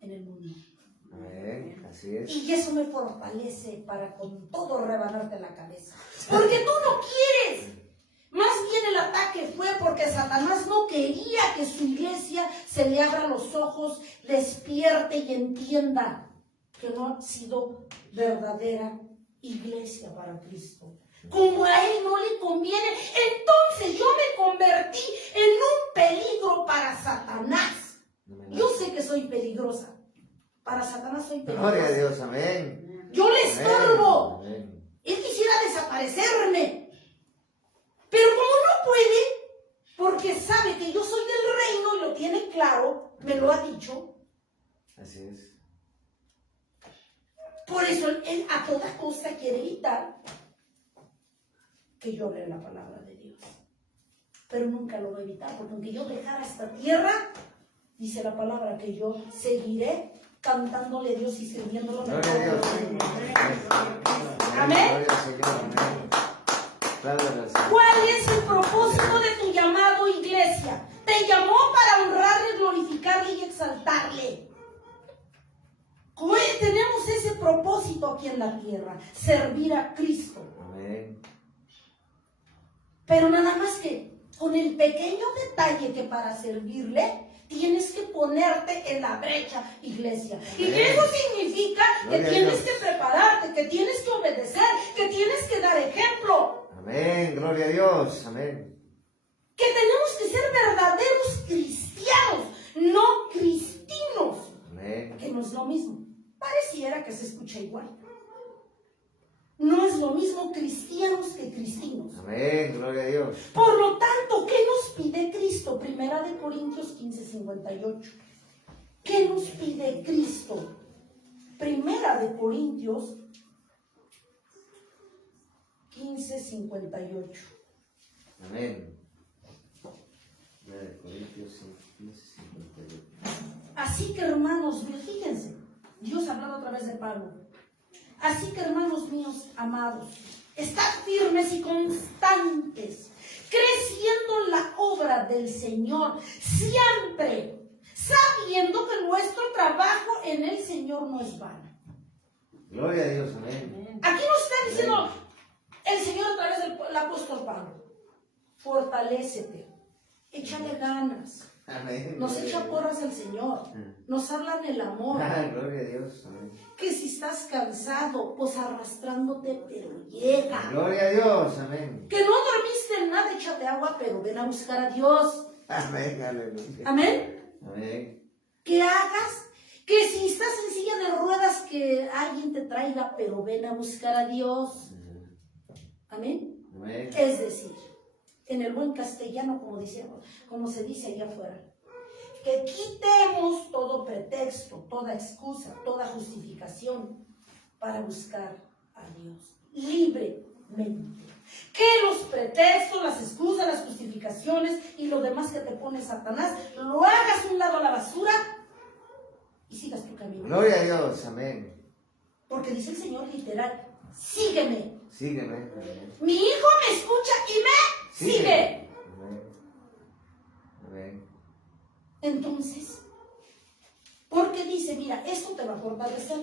en el mundo. Amén. Así es. Y eso me fortalece para con todo rebanarte la cabeza. Porque tú no quieres. Más bien el ataque fue porque Satanás no quería que su iglesia se le abra los ojos, despierte y entienda que no ha sido verdadera iglesia para Cristo. Como a él no le conviene, entonces yo me convertí en un peligro para Satanás. Yo sé que soy peligrosa. Para Satanás soy peligrosa. Gloria a Dios, amén. Yo le estorbo. Amén. Él quisiera desaparecerme. Pero como no puede, porque sabe que yo soy del reino y lo tiene claro, me lo ha dicho. Así es. Por eso él a toda costa quiere evitar que yo lea la palabra de Dios. Pero nunca lo va a evitar, porque aunque yo dejara esta tierra, dice la palabra que yo seguiré cantándole a Dios y sirviéndolo. Gloria a Dios. Amén. Gloria al Señor, amén. Gloria al Señor. ¿Cuál es el propósito de tu llamado, iglesia? Te llamó para honrarle, glorificarle y exaltarle. Tenemos ese propósito aquí en la tierra, servir a Cristo. Amén. Pero nada más que con el pequeño detalle que para servirle tienes que ponerte en la brecha, iglesia. Y Amén. eso significa que Gloria a tienes Dios. que prepararte, que tienes que obedecer, que tienes que dar ejemplo. Amén, gloria a Dios, amén. Que tenemos que ser verdaderos cristianos, no cristinos. Amén. Que no es lo mismo. Pareciera que se escucha igual. No es lo mismo cristianos que cristinos. Amén, gloria a Dios. Por lo tanto, ¿qué nos pide Cristo? Primera de Corintios 15:58. ¿Qué nos pide Cristo? Primera de Corintios 15:58. Amén. 1 Corintios 15:58. Así que hermanos míos, fíjense, Dios hablando a través de Pablo. Así que hermanos míos amados, estad firmes y constantes, creciendo en la obra del Señor, siempre sabiendo que nuestro trabajo en el Señor no es vano. Gloria a Dios, amén. Aquí nos está diciendo el Señor a través del apóstol Pablo: fortalécete, échale ganas. Amén. Nos gloria echa a Dios. porras el Señor, nos hablan el amor. Ah, gloria a Dios, amén. Que si estás cansado, pues arrastrándote, pero llega. Gloria a Dios, amén. Que no dormiste en nada, échate agua, pero ven a buscar a Dios. Amén, aleluya. Amén. Amén. Que hagas, que si estás en silla de ruedas, que alguien te traiga, pero ven a buscar a Dios. Amén. Amén. Es decir, en el buen castellano, como se dice allá afuera, que quitemos todo pretexto, toda excusa, toda justificación para buscar a Dios libremente. Que los pretextos, las excusas, las justificaciones y lo demás que te pone Satanás, lo hagas a un lado a la basura y sigas tu camino. Gloria a Dios, amén. Porque dice el Señor literal: sígueme. Sígueme. Amén. Mi hijo me escucha y me sigue. Amén. Amén. Entonces, porque dice, mira, esto te va a fortalecer.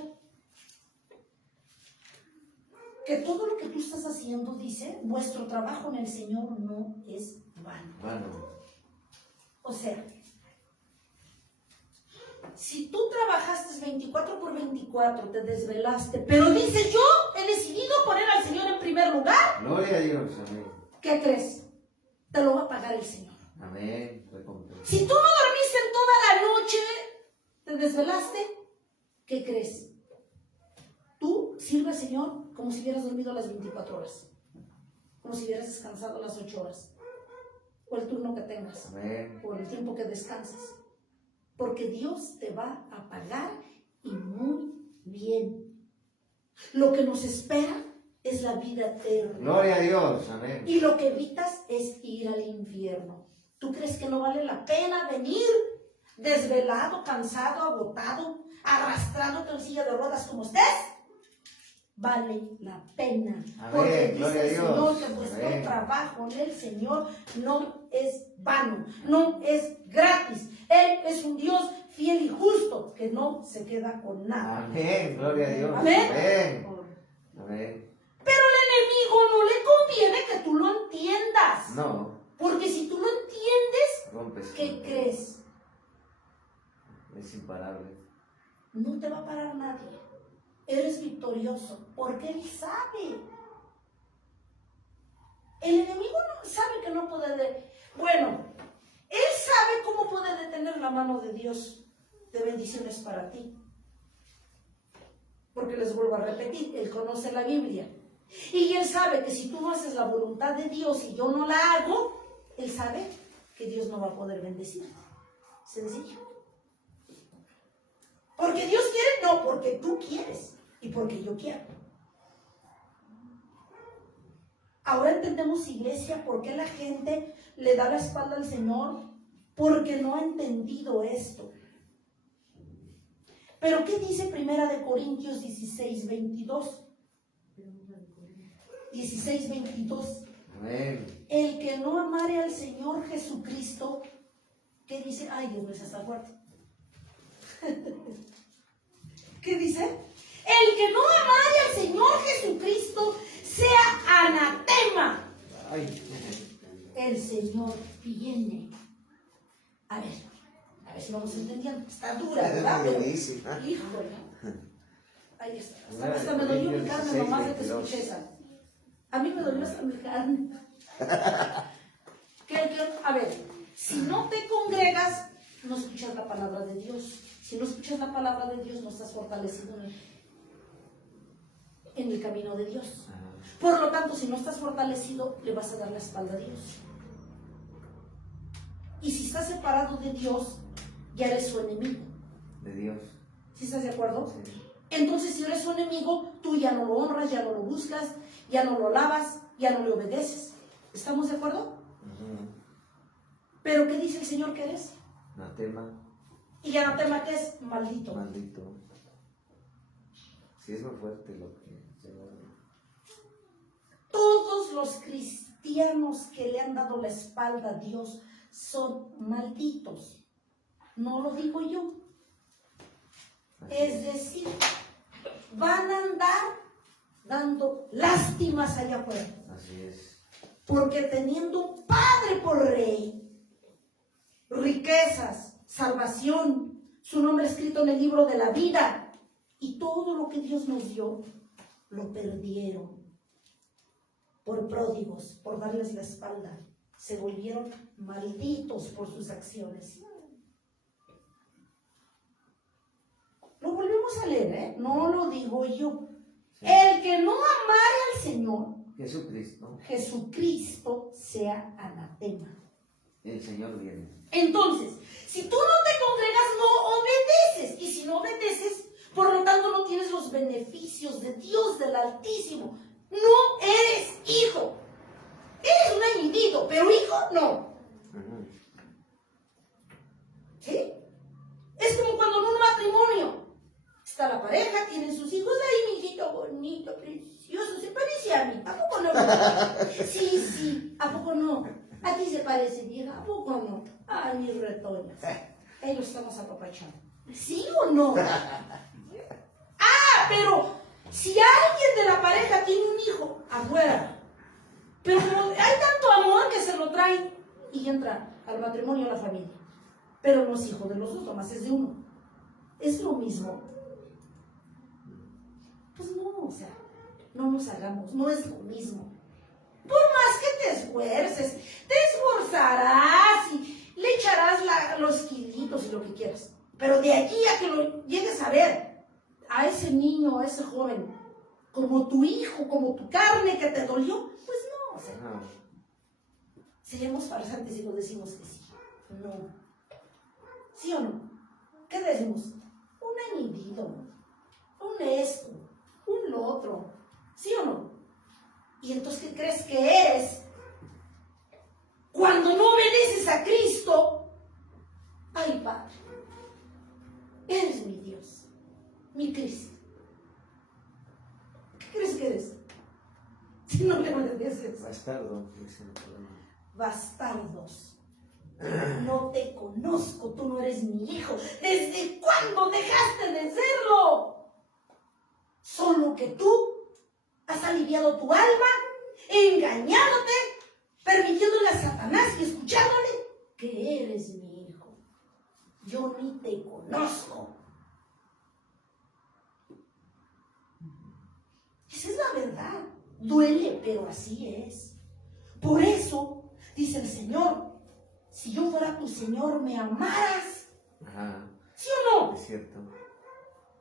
Que todo lo que tú estás haciendo, dice, vuestro trabajo en el Señor no es vano. Bueno. O sea, si tú trabajaste 24/24, te desvelaste, pero dices, yo he decidido poner al Señor en primer lugar, Gloria a Dios, amén. ¿qué crees? Te lo va a pagar el Señor. Amén. Recompensa. Si tú no dormiste en toda la noche, te desvelaste, ¿qué crees? Tú sirve al Señor como si hubieras dormido las 24 horas, como si hubieras descansado las 8 horas, o el turno que tengas, Amén. o el tiempo que descanses. porque Dios te va a pagar y muy bien. Lo que nos espera es la vida eterna. Gloria a Dios, amén. Y lo que evitas es ir al infierno. ¿Tú crees que no vale la pena venir desvelado, cansado, agotado, arrastrándote en silla de ruedas como estés? Vale la pena. Amén, Porque dice gloria a el Dios. Señor que vuestro Amén. trabajo en el Señor no es vano, no es gratis. Él es un Dios fiel y justo que no se queda con nada. Amén, gloria a Dios. Amén. Amén. Amén. Pero al enemigo no le conviene que tú lo entiendas. No, Porque si tú lo entiendes, rompes. ¿qué crees? Es imparable. No te va a parar nadie. Eres victorioso porque Él sabe. El enemigo no sabe que no puede. Bueno, Él sabe cómo puede detener la mano de Dios de bendiciones para ti. Porque les vuelvo a repetir, Él conoce la Biblia. Y Él sabe que si tú no haces la voluntad de Dios y yo no la hago, Él sabe que Dios no va a poder bendecirte. Sencillo. Porque Dios quiere, no, porque tú quieres y porque yo quiero. Ahora entendemos, iglesia, por qué la gente le da la espalda al Señor, porque no ha entendido esto. Pero ¿qué dice Primera de Corintios 16:22? 16:22. Amén. El que no amare al Señor Jesucristo, ¿qué dice? Ay, Dios mío, está fuerte. ¿Qué dice? El que no amare al Señor Jesucristo sea anatema. Ay. El Señor viene. A ver si vamos entendiendo. Está dura, ¿verdad? Pero, híjole. Ahí está. Hasta me dolió mi carne nomás de que escuché esa. A mí me dolió hasta mi carne. A ver, si no te congregas, no escuchas la palabra de Dios. Si no escuchas la palabra de Dios, no estás fortalecido en el camino de Dios. Por lo tanto, si no estás fortalecido, le vas a dar la espalda a Dios. Y si estás separado de Dios, ya eres su enemigo. De Dios. ¿Sí estás de acuerdo? Sí. Entonces, si eres su enemigo, tú ya no lo honras, ya no lo buscas, ya no lo alabas, ya no le obedeces. ¿Estamos de acuerdo? ¿Pero qué dice el Señor que eres? Anatema. Y anatema, ¿qué es? Maldito. Maldito. Sí, es muy fuerte lo que se va a ver. Todos los cristianos que le han dado la espalda a Dios son malditos. No lo digo yo. Es decir, van a andar dando lástimas allá afuera. Así es. Porque teniendo un Padre por Rey, riquezas, salvación, su nombre escrito en el libro de la vida, y todo lo que Dios nos dio, lo perdieron por pródigos, por darles la espalda. Se volvieron malditos por sus acciones. Lo volvemos a leer, ¿eh? No lo digo yo. Sí. El que no amare al Señor Jesucristo sea anatema. El Señor viene. Entonces, si tú no te congregas, no obedeces. Y si no obedeces, por lo tanto no tienes los beneficios de Dios, del Altísimo. No eres hijo. Eres un individuo, pero hijo no. ¿Sí? Es como cuando en un matrimonio está la pareja, tienen sus hijos, ahí mi hijito bonito, precioso, se parece a mí. ¿A poco no? Sí, ¿a poco no? A ti se parece, vieja, ¿a poco no? Ay, mis retoños. Ahí lo estamos apapachando. ¿Sí o no? Pero si alguien de la pareja tiene un hijo afuera, pero hay tanto amor que se lo trae y entra al matrimonio, a la familia. Pero no es hijo de los dos, nomás es de uno. Es lo mismo. Pues no, o sea, no nos hagamos, no es lo mismo. Por más que te esfuerces, te esforzarás y le echarás los kilitos y lo que quieras. Pero de aquí a que lo llegues a ver a ese niño, a ese joven, como tu hijo, como tu carne que te dolió, pues no, o sea, seríamos farsantes si nos decimos que sí. No. ¿Sí o no? ¿qué decimos? Un enhidido, un esto, un lo otro, ¿sí o no? Y entonces, ¿qué crees que eres? Cuando no obedeces a Cristo, ay Padre, eres mi Dios, mi Cristo. ¿Qué crees que eres? Si no le obedeces. Bastardo, dice el programa. Bastardos. No te conozco, tú no eres mi hijo. ¿Desde cuándo dejaste de serlo? Solo que tú has aliviado tu alma, engañándote, permitiéndole a Satanás y escuchándole que eres mi hijo. Yo ni te conozco. Esa es la verdad. Duele, pero así es. Por eso, dice el Señor, si yo fuera tu Señor, me amaras. Ajá, ¿Sí o no? es cierto.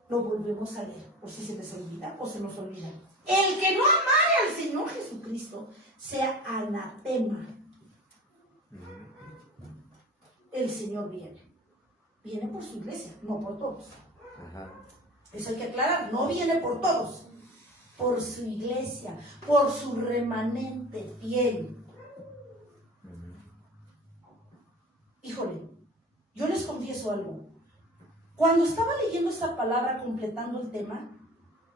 Lo volvemos a leer, por si se les olvida o se nos olvida. El que no amare al Señor Jesucristo sea anatema. El Señor viene. Viene por su iglesia, no por todos. Ajá. Eso hay que aclarar, no viene por todos. Por su iglesia, por su remanente fiel. Híjole, yo les confieso algo. Cuando estaba leyendo esta palabra, completando el tema,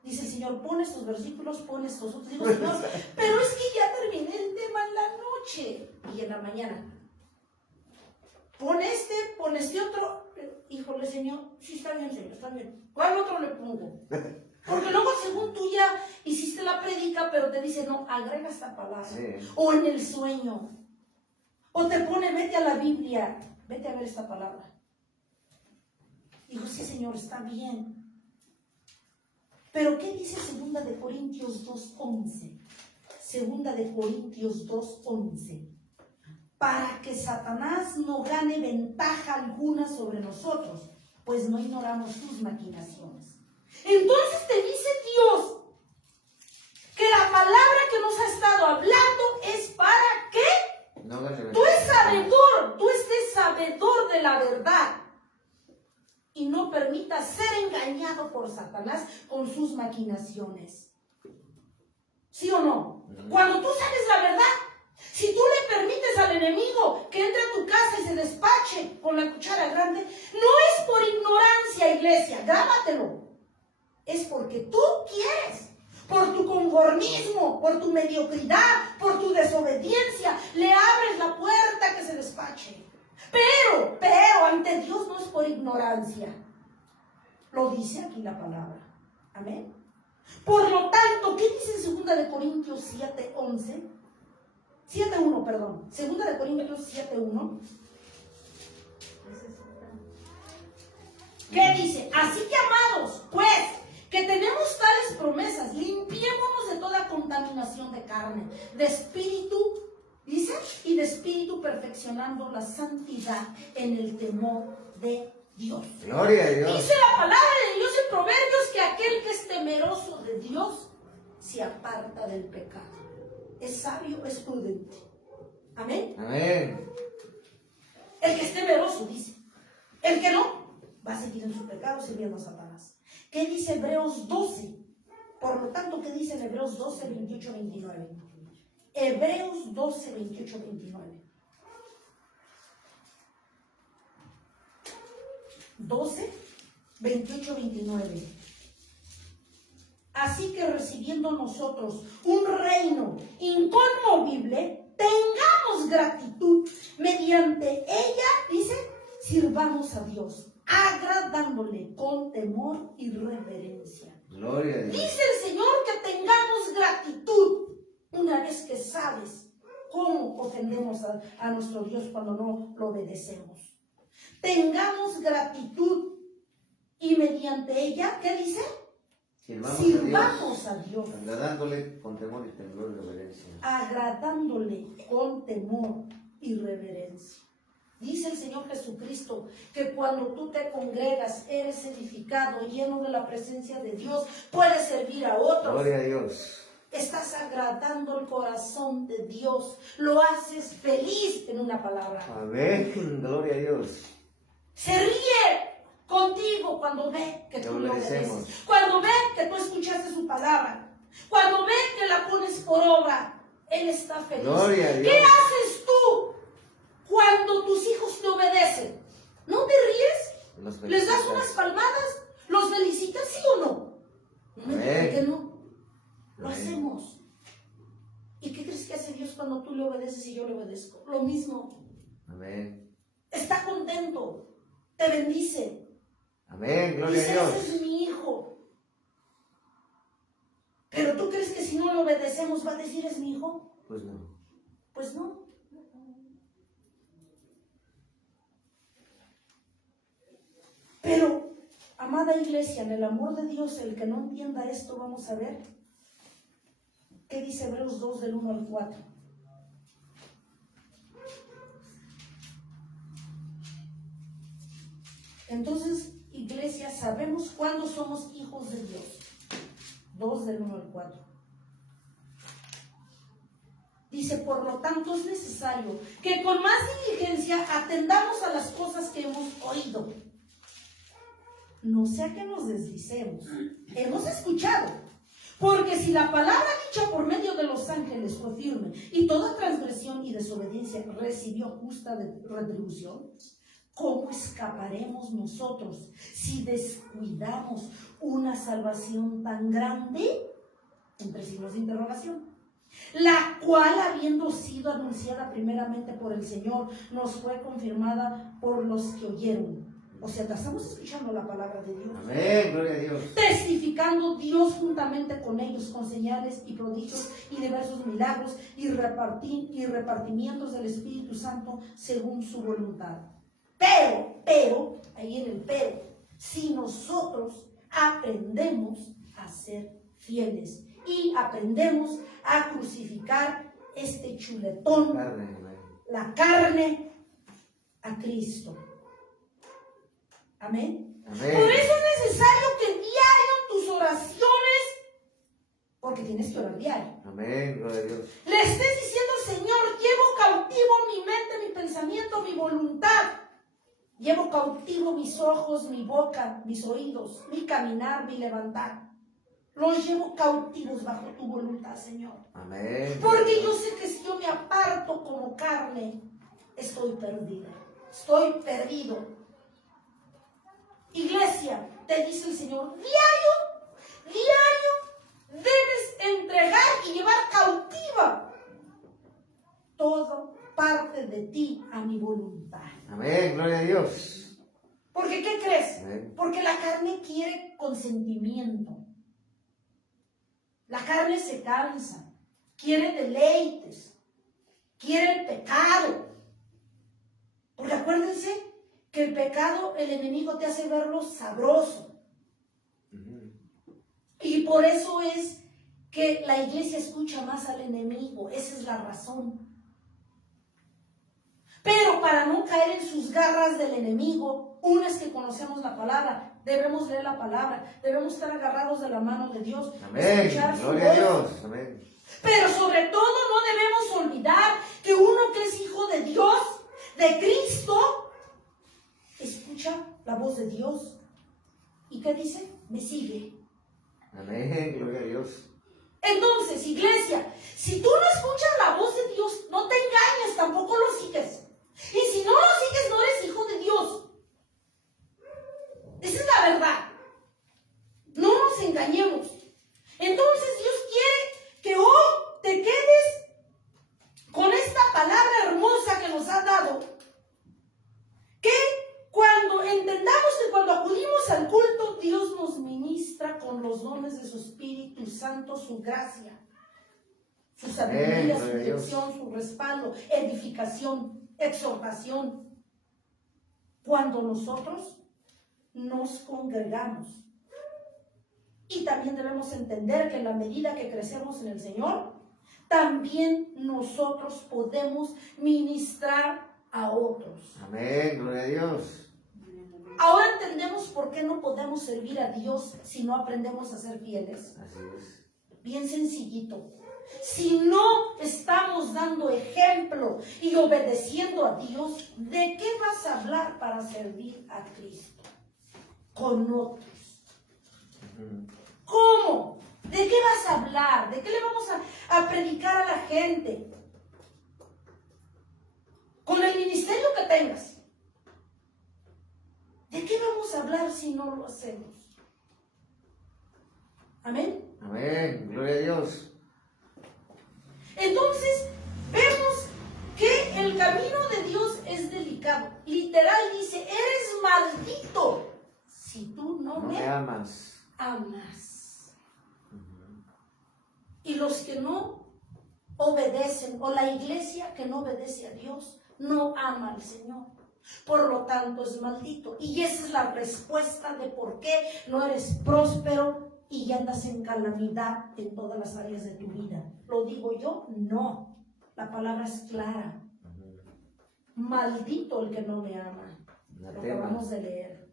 dice el Señor, pon estos versículos, pon estos otros. Digo, Señor, pero es que ya terminé el tema en la noche y en la mañana. Pon este otro. Híjole, Señor, sí está bien, Señor, está bien. ¿Cuál otro le pongo? Porque luego, según tú ya hiciste la predica, pero te dice, no, agrega esta palabra. Sí. O en el sueño. O te pone, vete a la Biblia, vete a ver esta palabra. Digo, sí, Señor, está bien. Pero ¿qué dice 2 de Corintios 2:11? 2 de Corintios 2:11. Para que Satanás no gane ventaja alguna sobre nosotros, pues no ignoramos sus maquinaciones. Entonces te dice Dios que la palabra que nos ha estado hablando es para que No gane tú estés sabedor de la verdad y no permitas ser engañado por Satanás con sus maquinaciones. ¿Sí o no? Cuando tú sabes la verdad, si tú le permites al enemigo que entre a tu casa y se despache con la cuchara grande, no es por ignorancia, iglesia, grábatelo. Es porque tú quieres, por tu conformismo, por tu mediocridad, por tu desobediencia, le abres la puerta que se despache. Pero, ante Dios no es por ignorancia. Lo dice aquí la palabra. Amén. Por lo tanto, ¿qué dice en 2 de Corintios 7:11? 7:1, perdón. 2 de Corintios 7:1. ¿Qué dice? Así que, amados, pues, que tenemos tales promesas, limpiémonos de toda contaminación de carne, de espíritu, dice, y de espíritu, perfeccionando la santidad en el temor de Dios. Gloria a Dios. Dice la palabra de Dios en Proverbios que aquel que es temeroso de Dios se aparta del pecado. Es sabio, es prudente. Amén. Amén. El que es temeroso, dice. El que no, va a seguir en su pecado sirviendo a Satanás. ¿Qué dice Hebreos 12? Por lo tanto, ¿qué dice en Hebreos 12, 28, 29? Hebreos 12, 28, 29. 12, 28, 29. Así que recibiendo nosotros un reino inconmovible, tengamos gratitud. Mediante ella, dice, sirvamos a Dios, agradándole con temor y reverencia. Gloria a Dios. Dice el Señor que tengamos gratitud una vez que sabes cómo ofendemos a nuestro Dios cuando no lo obedecemos. Tengamos gratitud y mediante ella, ¿qué dice? Sirvamos a Dios. Agradándole con temor y temblor y reverencia. Agradándole con temor y reverencia. Dice el Señor Jesucristo que cuando tú te congregas, eres edificado, lleno de la presencia de Dios, puedes servir a otros. Gloria a Dios. Estás agradando el corazón de Dios, lo haces feliz, en una palabra. Amén. Gloria a Dios. Se ríe contigo cuando ve que Te tú le obedecemos. obedeces, cuando ve que tú escuchaste su palabra, cuando ve que la pones por obra. Él está feliz. Gloria a Dios. ¿Qué haces tú cuando tus hijos te obedecen? ¿No te ríes? ¿Les das unas palmadas? ¿Los felicitas, sí o no? No me digan que no. Lo hacemos. ¿Y qué crees que hace Dios cuando tú le obedeces y yo le obedezco? Lo mismo. Amén. Está contento. Te bendice. Amén. Gloria Dice, a Dios. ese es mi hijo. Pero tú crees que si no le obedecemos va a decir es mi hijo? Pues no. Pues no. Pero, amada iglesia, en el amor de Dios, el que no entienda esto, vamos a ver qué dice Hebreos 2 del 1 al 4. Entonces, iglesia, sabemos cuándo somos hijos de Dios. 2 del 1 al 4. Dice, por lo tanto es necesario que con más diligencia atendamos a las cosas que hemos oído. No sea que nos deslicemos. Hemos escuchado. Porque si la palabra dicha por medio de los ángeles fue firme y toda transgresión y desobediencia recibió justa retribución, ¿cómo escaparemos nosotros si descuidamos una salvación tan grande? Entre signos de interrogación. La cual, habiendo sido anunciada primeramente por el Señor, nos fue confirmada por los que oyeron. O sea, estamos escuchando la palabra de Dios. Amén. Gloria a Dios. Testificando Dios juntamente con ellos con señales y prodigios y diversos milagros y repartimientos del Espíritu Santo según su voluntad. Pero, ahí en el pero, si nosotros aprendemos a ser fieles y aprendemos a crucificar este chuletón, la carne, a Cristo. Amén. Amén. Por eso es necesario que diario en tus oraciones, porque tienes que orar diario, Amén. Gloria a Dios. le estés diciendo al Señor, llevo cautivo mi mente, mi pensamiento, mi voluntad. Llevo cautivo mis ojos, mi boca, mis oídos, mi caminar, mi levantar. Los llevo cautivos bajo tu voluntad, Señor. Amén. Porque yo sé que si yo me aparto como carne, estoy perdida. Estoy perdido. Iglesia, te dice el Señor, diario debes entregar y llevar cautiva toda parte de ti a mi voluntad. Amén. Gloria a Dios. Porque, ¿qué crees? Amén. Porque la carne quiere consentimiento. La carne se cansa, quiere deleites, quiere el pecado. Porque acuérdense que el pecado, el enemigo te hace verlo sabroso. Y por eso es que la iglesia escucha más al enemigo. Esa es la razón. Pero para no caer en sus garras del enemigo, una es que conocemos la palabra, debemos leer la palabra, debemos estar agarrados de la mano de Dios. Amén. Escuchar su Gloria a voz. Dios. Amén. Pero sobre todo no debemos olvidar que uno que es hijo de Dios, de Cristo, escucha la voz de Dios. ¿Y qué dice? Me sigue. Amén. Gloria a Dios. Entonces, iglesia, si tú no escuchas la voz de Dios, no te engañes, tampoco lo sigues. Y si no lo sigues, no eres hijo de Dios. Esa es la verdad. No nos engañemos. Entonces, Dios quiere que hoy te quedes con esta palabra hermosa que nos ha dado. Que cuando entendamos que cuando acudimos al culto, Dios nos ministra con los dones de su Espíritu Santo, su gracia, su sabiduría, su dirección, su respaldo, edificación, exhortación. Cuando nosotros nos congregamos. Y también debemos entender que en la medida que crecemos en el Señor, también nosotros podemos ministrar a otros. Amén. Gloria a Dios. Ahora entendemos por qué no podemos servir a Dios si no aprendemos a ser fieles. Así es. Bien sencillito. Si no estamos dando ejemplo y obedeciendo a Dios, ¿de qué vas a hablar para servir a Cristo? con otros. ¿Cómo? ¿De qué vas a hablar? ¿De qué le vamos a predicar a la gente? Con el ministerio que tengas. ¿De qué vamos a hablar si no lo hacemos? Amén. Amén. Gloria a Dios. Entonces, vemos que el camino de Dios es delicado. Literal dice, eres maldito si tú no me amas. Y los que no obedecen, o la iglesia que no obedece a Dios, no ama al Señor. Por lo tanto, es maldito. Y esa es la respuesta de por qué no eres próspero y andas en calamidad en todas las áreas de tu vida. ¿Lo digo yo? No. La palabra es clara. Maldito el que no me ama. Lo acabamos de leer.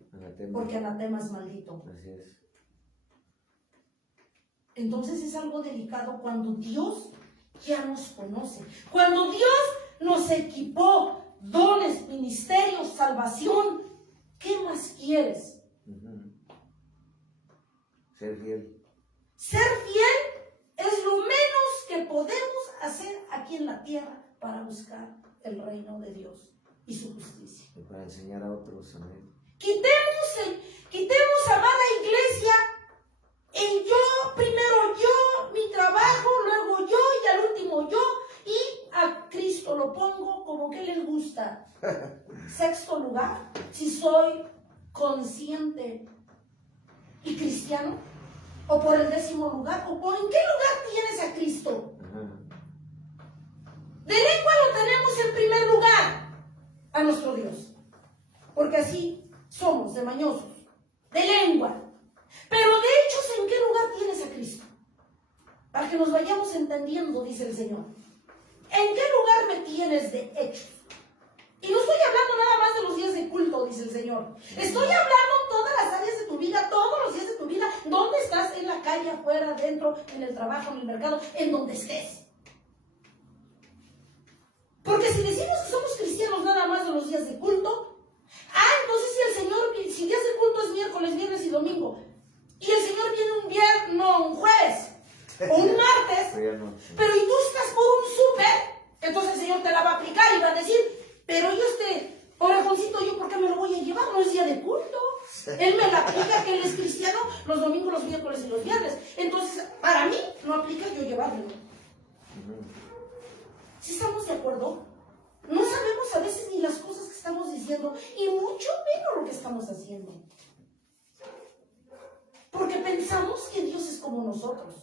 Porque anatema es maldito. Así es. Entonces es algo delicado cuando Dios ya nos conoce. Cuando Dios nos equipó dones, ministerios, salvación. ¿Qué más quieres? Ser fiel. Ser fiel es lo menos que podemos hacer aquí en la tierra para buscar el reino de Dios y su justicia. Y para enseñar a otros. Amén. Quitemos, amada iglesia, el yo, primero yo, mi trabajo, luego yo y al último yo, y a Cristo lo pongo como que les gusta. Sexto lugar, si soy consciente y cristiano, o por el 10º lugar, o por en qué lugar tienes a Cristo. De lengua lo tenemos en primer lugar a nuestro Dios, porque así somos de mañosos, de lengua. Pero de hechos, ¿en qué lugar tienes a Cristo? Para que nos vayamos entendiendo, dice el Señor. ¿En qué lugar me tienes de hechos? Y no estoy hablando nada más de los días de culto, dice el Señor. Estoy hablando todas las áreas de tu vida, todos los días de tu vida. ¿Dónde estás? En la calle, afuera, dentro, en el trabajo, en el mercado, en donde estés. Porque si decimos que somos cristianos nada más de los días de culto, entonces si días de culto es miércoles, viernes y domingo, y el Señor viene un jueves o un martes, pero y tú estás por un súper, entonces el Señor te la va a aplicar y va a decir, pero yo orejoncito, ¿yo por qué me lo voy a llevar? No es día de culto. Él me la aplica que él es cristiano los domingos, los miércoles y los viernes. Entonces, para mí, no aplica yo llevármelo. ¿Sí estamos de acuerdo? No sabemos a veces ni las cosas que estamos diciendo y mucho menos lo que estamos haciendo. Porque pensamos que Dios es como nosotros,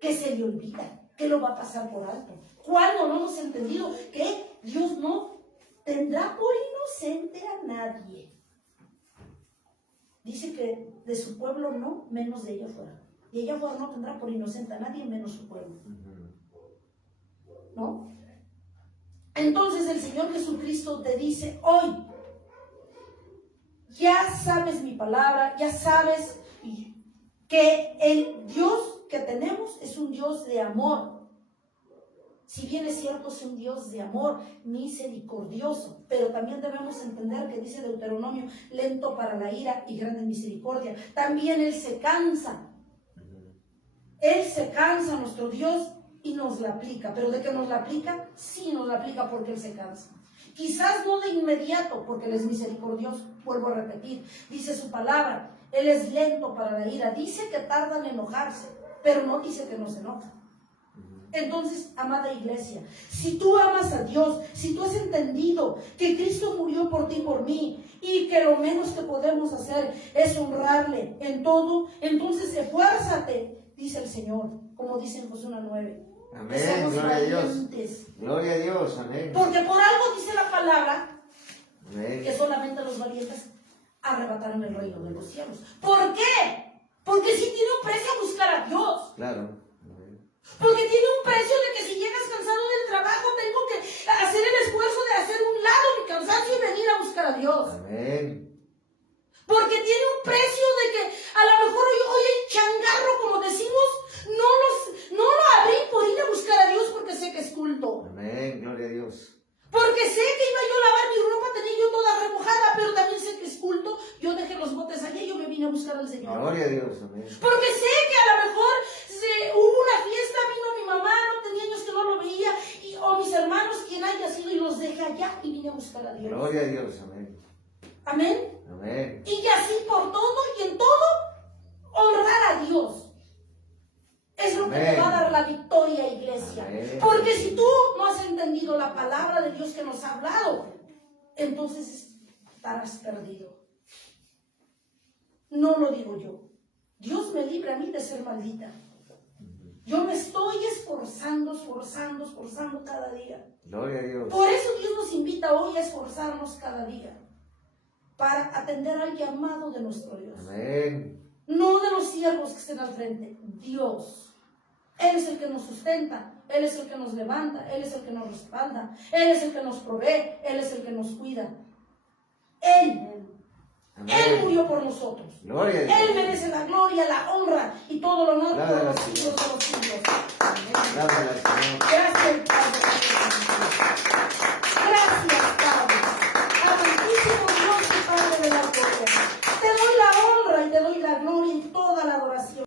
que se le olvida, que lo va a pasar por alto. ¿Cuándo no hemos entendido que Dios no tendrá por inocente a nadie? Dice que de su pueblo no, menos de ella fuera. Y ella fuera no tendrá por inocente a nadie, menos su pueblo. ¿No? Entonces el Señor Jesucristo te dice hoy, ya sabes mi palabra, ya sabes que el Dios que tenemos es un Dios de amor. Si bien es cierto, es un Dios de amor, misericordioso, pero también debemos entender que dice Deuteronomio, lento para la ira y grande en misericordia. También Él se cansa. Él se cansa, nuestro Dios, y nos la aplica. ¿Pero de qué nos la aplica? Sí, nos la aplica porque Él se cansa. Quizás no de inmediato, porque Él es misericordioso. Vuelvo a repetir, dice su palabra, Él es lento para la ira. Dice que tarda en enojarse, pero no dice que no se enoja. Entonces, amada iglesia, si tú amas a Dios, si tú has entendido que Cristo murió por ti y por mí, y que lo menos que podemos hacer es honrarle en todo, entonces esfuérzate, dice el Señor, como dice en Josué 1:9. Amén, gloria a Dios. Gloria a Dios, amén. Porque por algo dice la palabra, amén, que solamente los valientes arrebatarán el reino de los cielos. ¿Por qué? Porque si tiene un precio buscar a Dios. Claro. Porque tiene un precio de que si llegas cansado del trabajo, tengo que hacer el esfuerzo de hacer un lado mi cansancio y venir a buscar a Dios. Amén. Porque tiene un precio de que a lo mejor hoy el changarro, como decimos, no lo abrí por ir a buscar a Dios porque sé que es culto. Amén, gloria a Dios. Porque sé que iba yo a lavar mi ropa, tenía yo toda remojada, pero también sé que es culto. Yo dejé los botes allí Dios. Gloria a Dios, amén. Amén. Amén. Y así por todo y en todo, honrar a Dios. Es lo que te va a dar la victoria, iglesia. Amén. Porque si tú no has entendido la palabra de Dios que nos ha hablado, entonces estarás perdido. No lo digo yo. Dios me libre a mí de ser maldita. Yo me estoy esforzando cada día. Gloria a Dios. Por eso Dios nos invita hoy a esforzarnos cada día para atender al llamado de nuestro Dios. Amén. No de los siervos que estén al frente, Dios. Él es el que nos sustenta, Él es el que nos levanta, Él es el que nos respalda, Él es el que nos provee, Él es el que nos cuida. Él murió por nosotros. Gloria a Dios. Él merece la gloria, la honra y todo lo honor Gloria por al los Señor. siglos de los siglos. Gloria al Señor.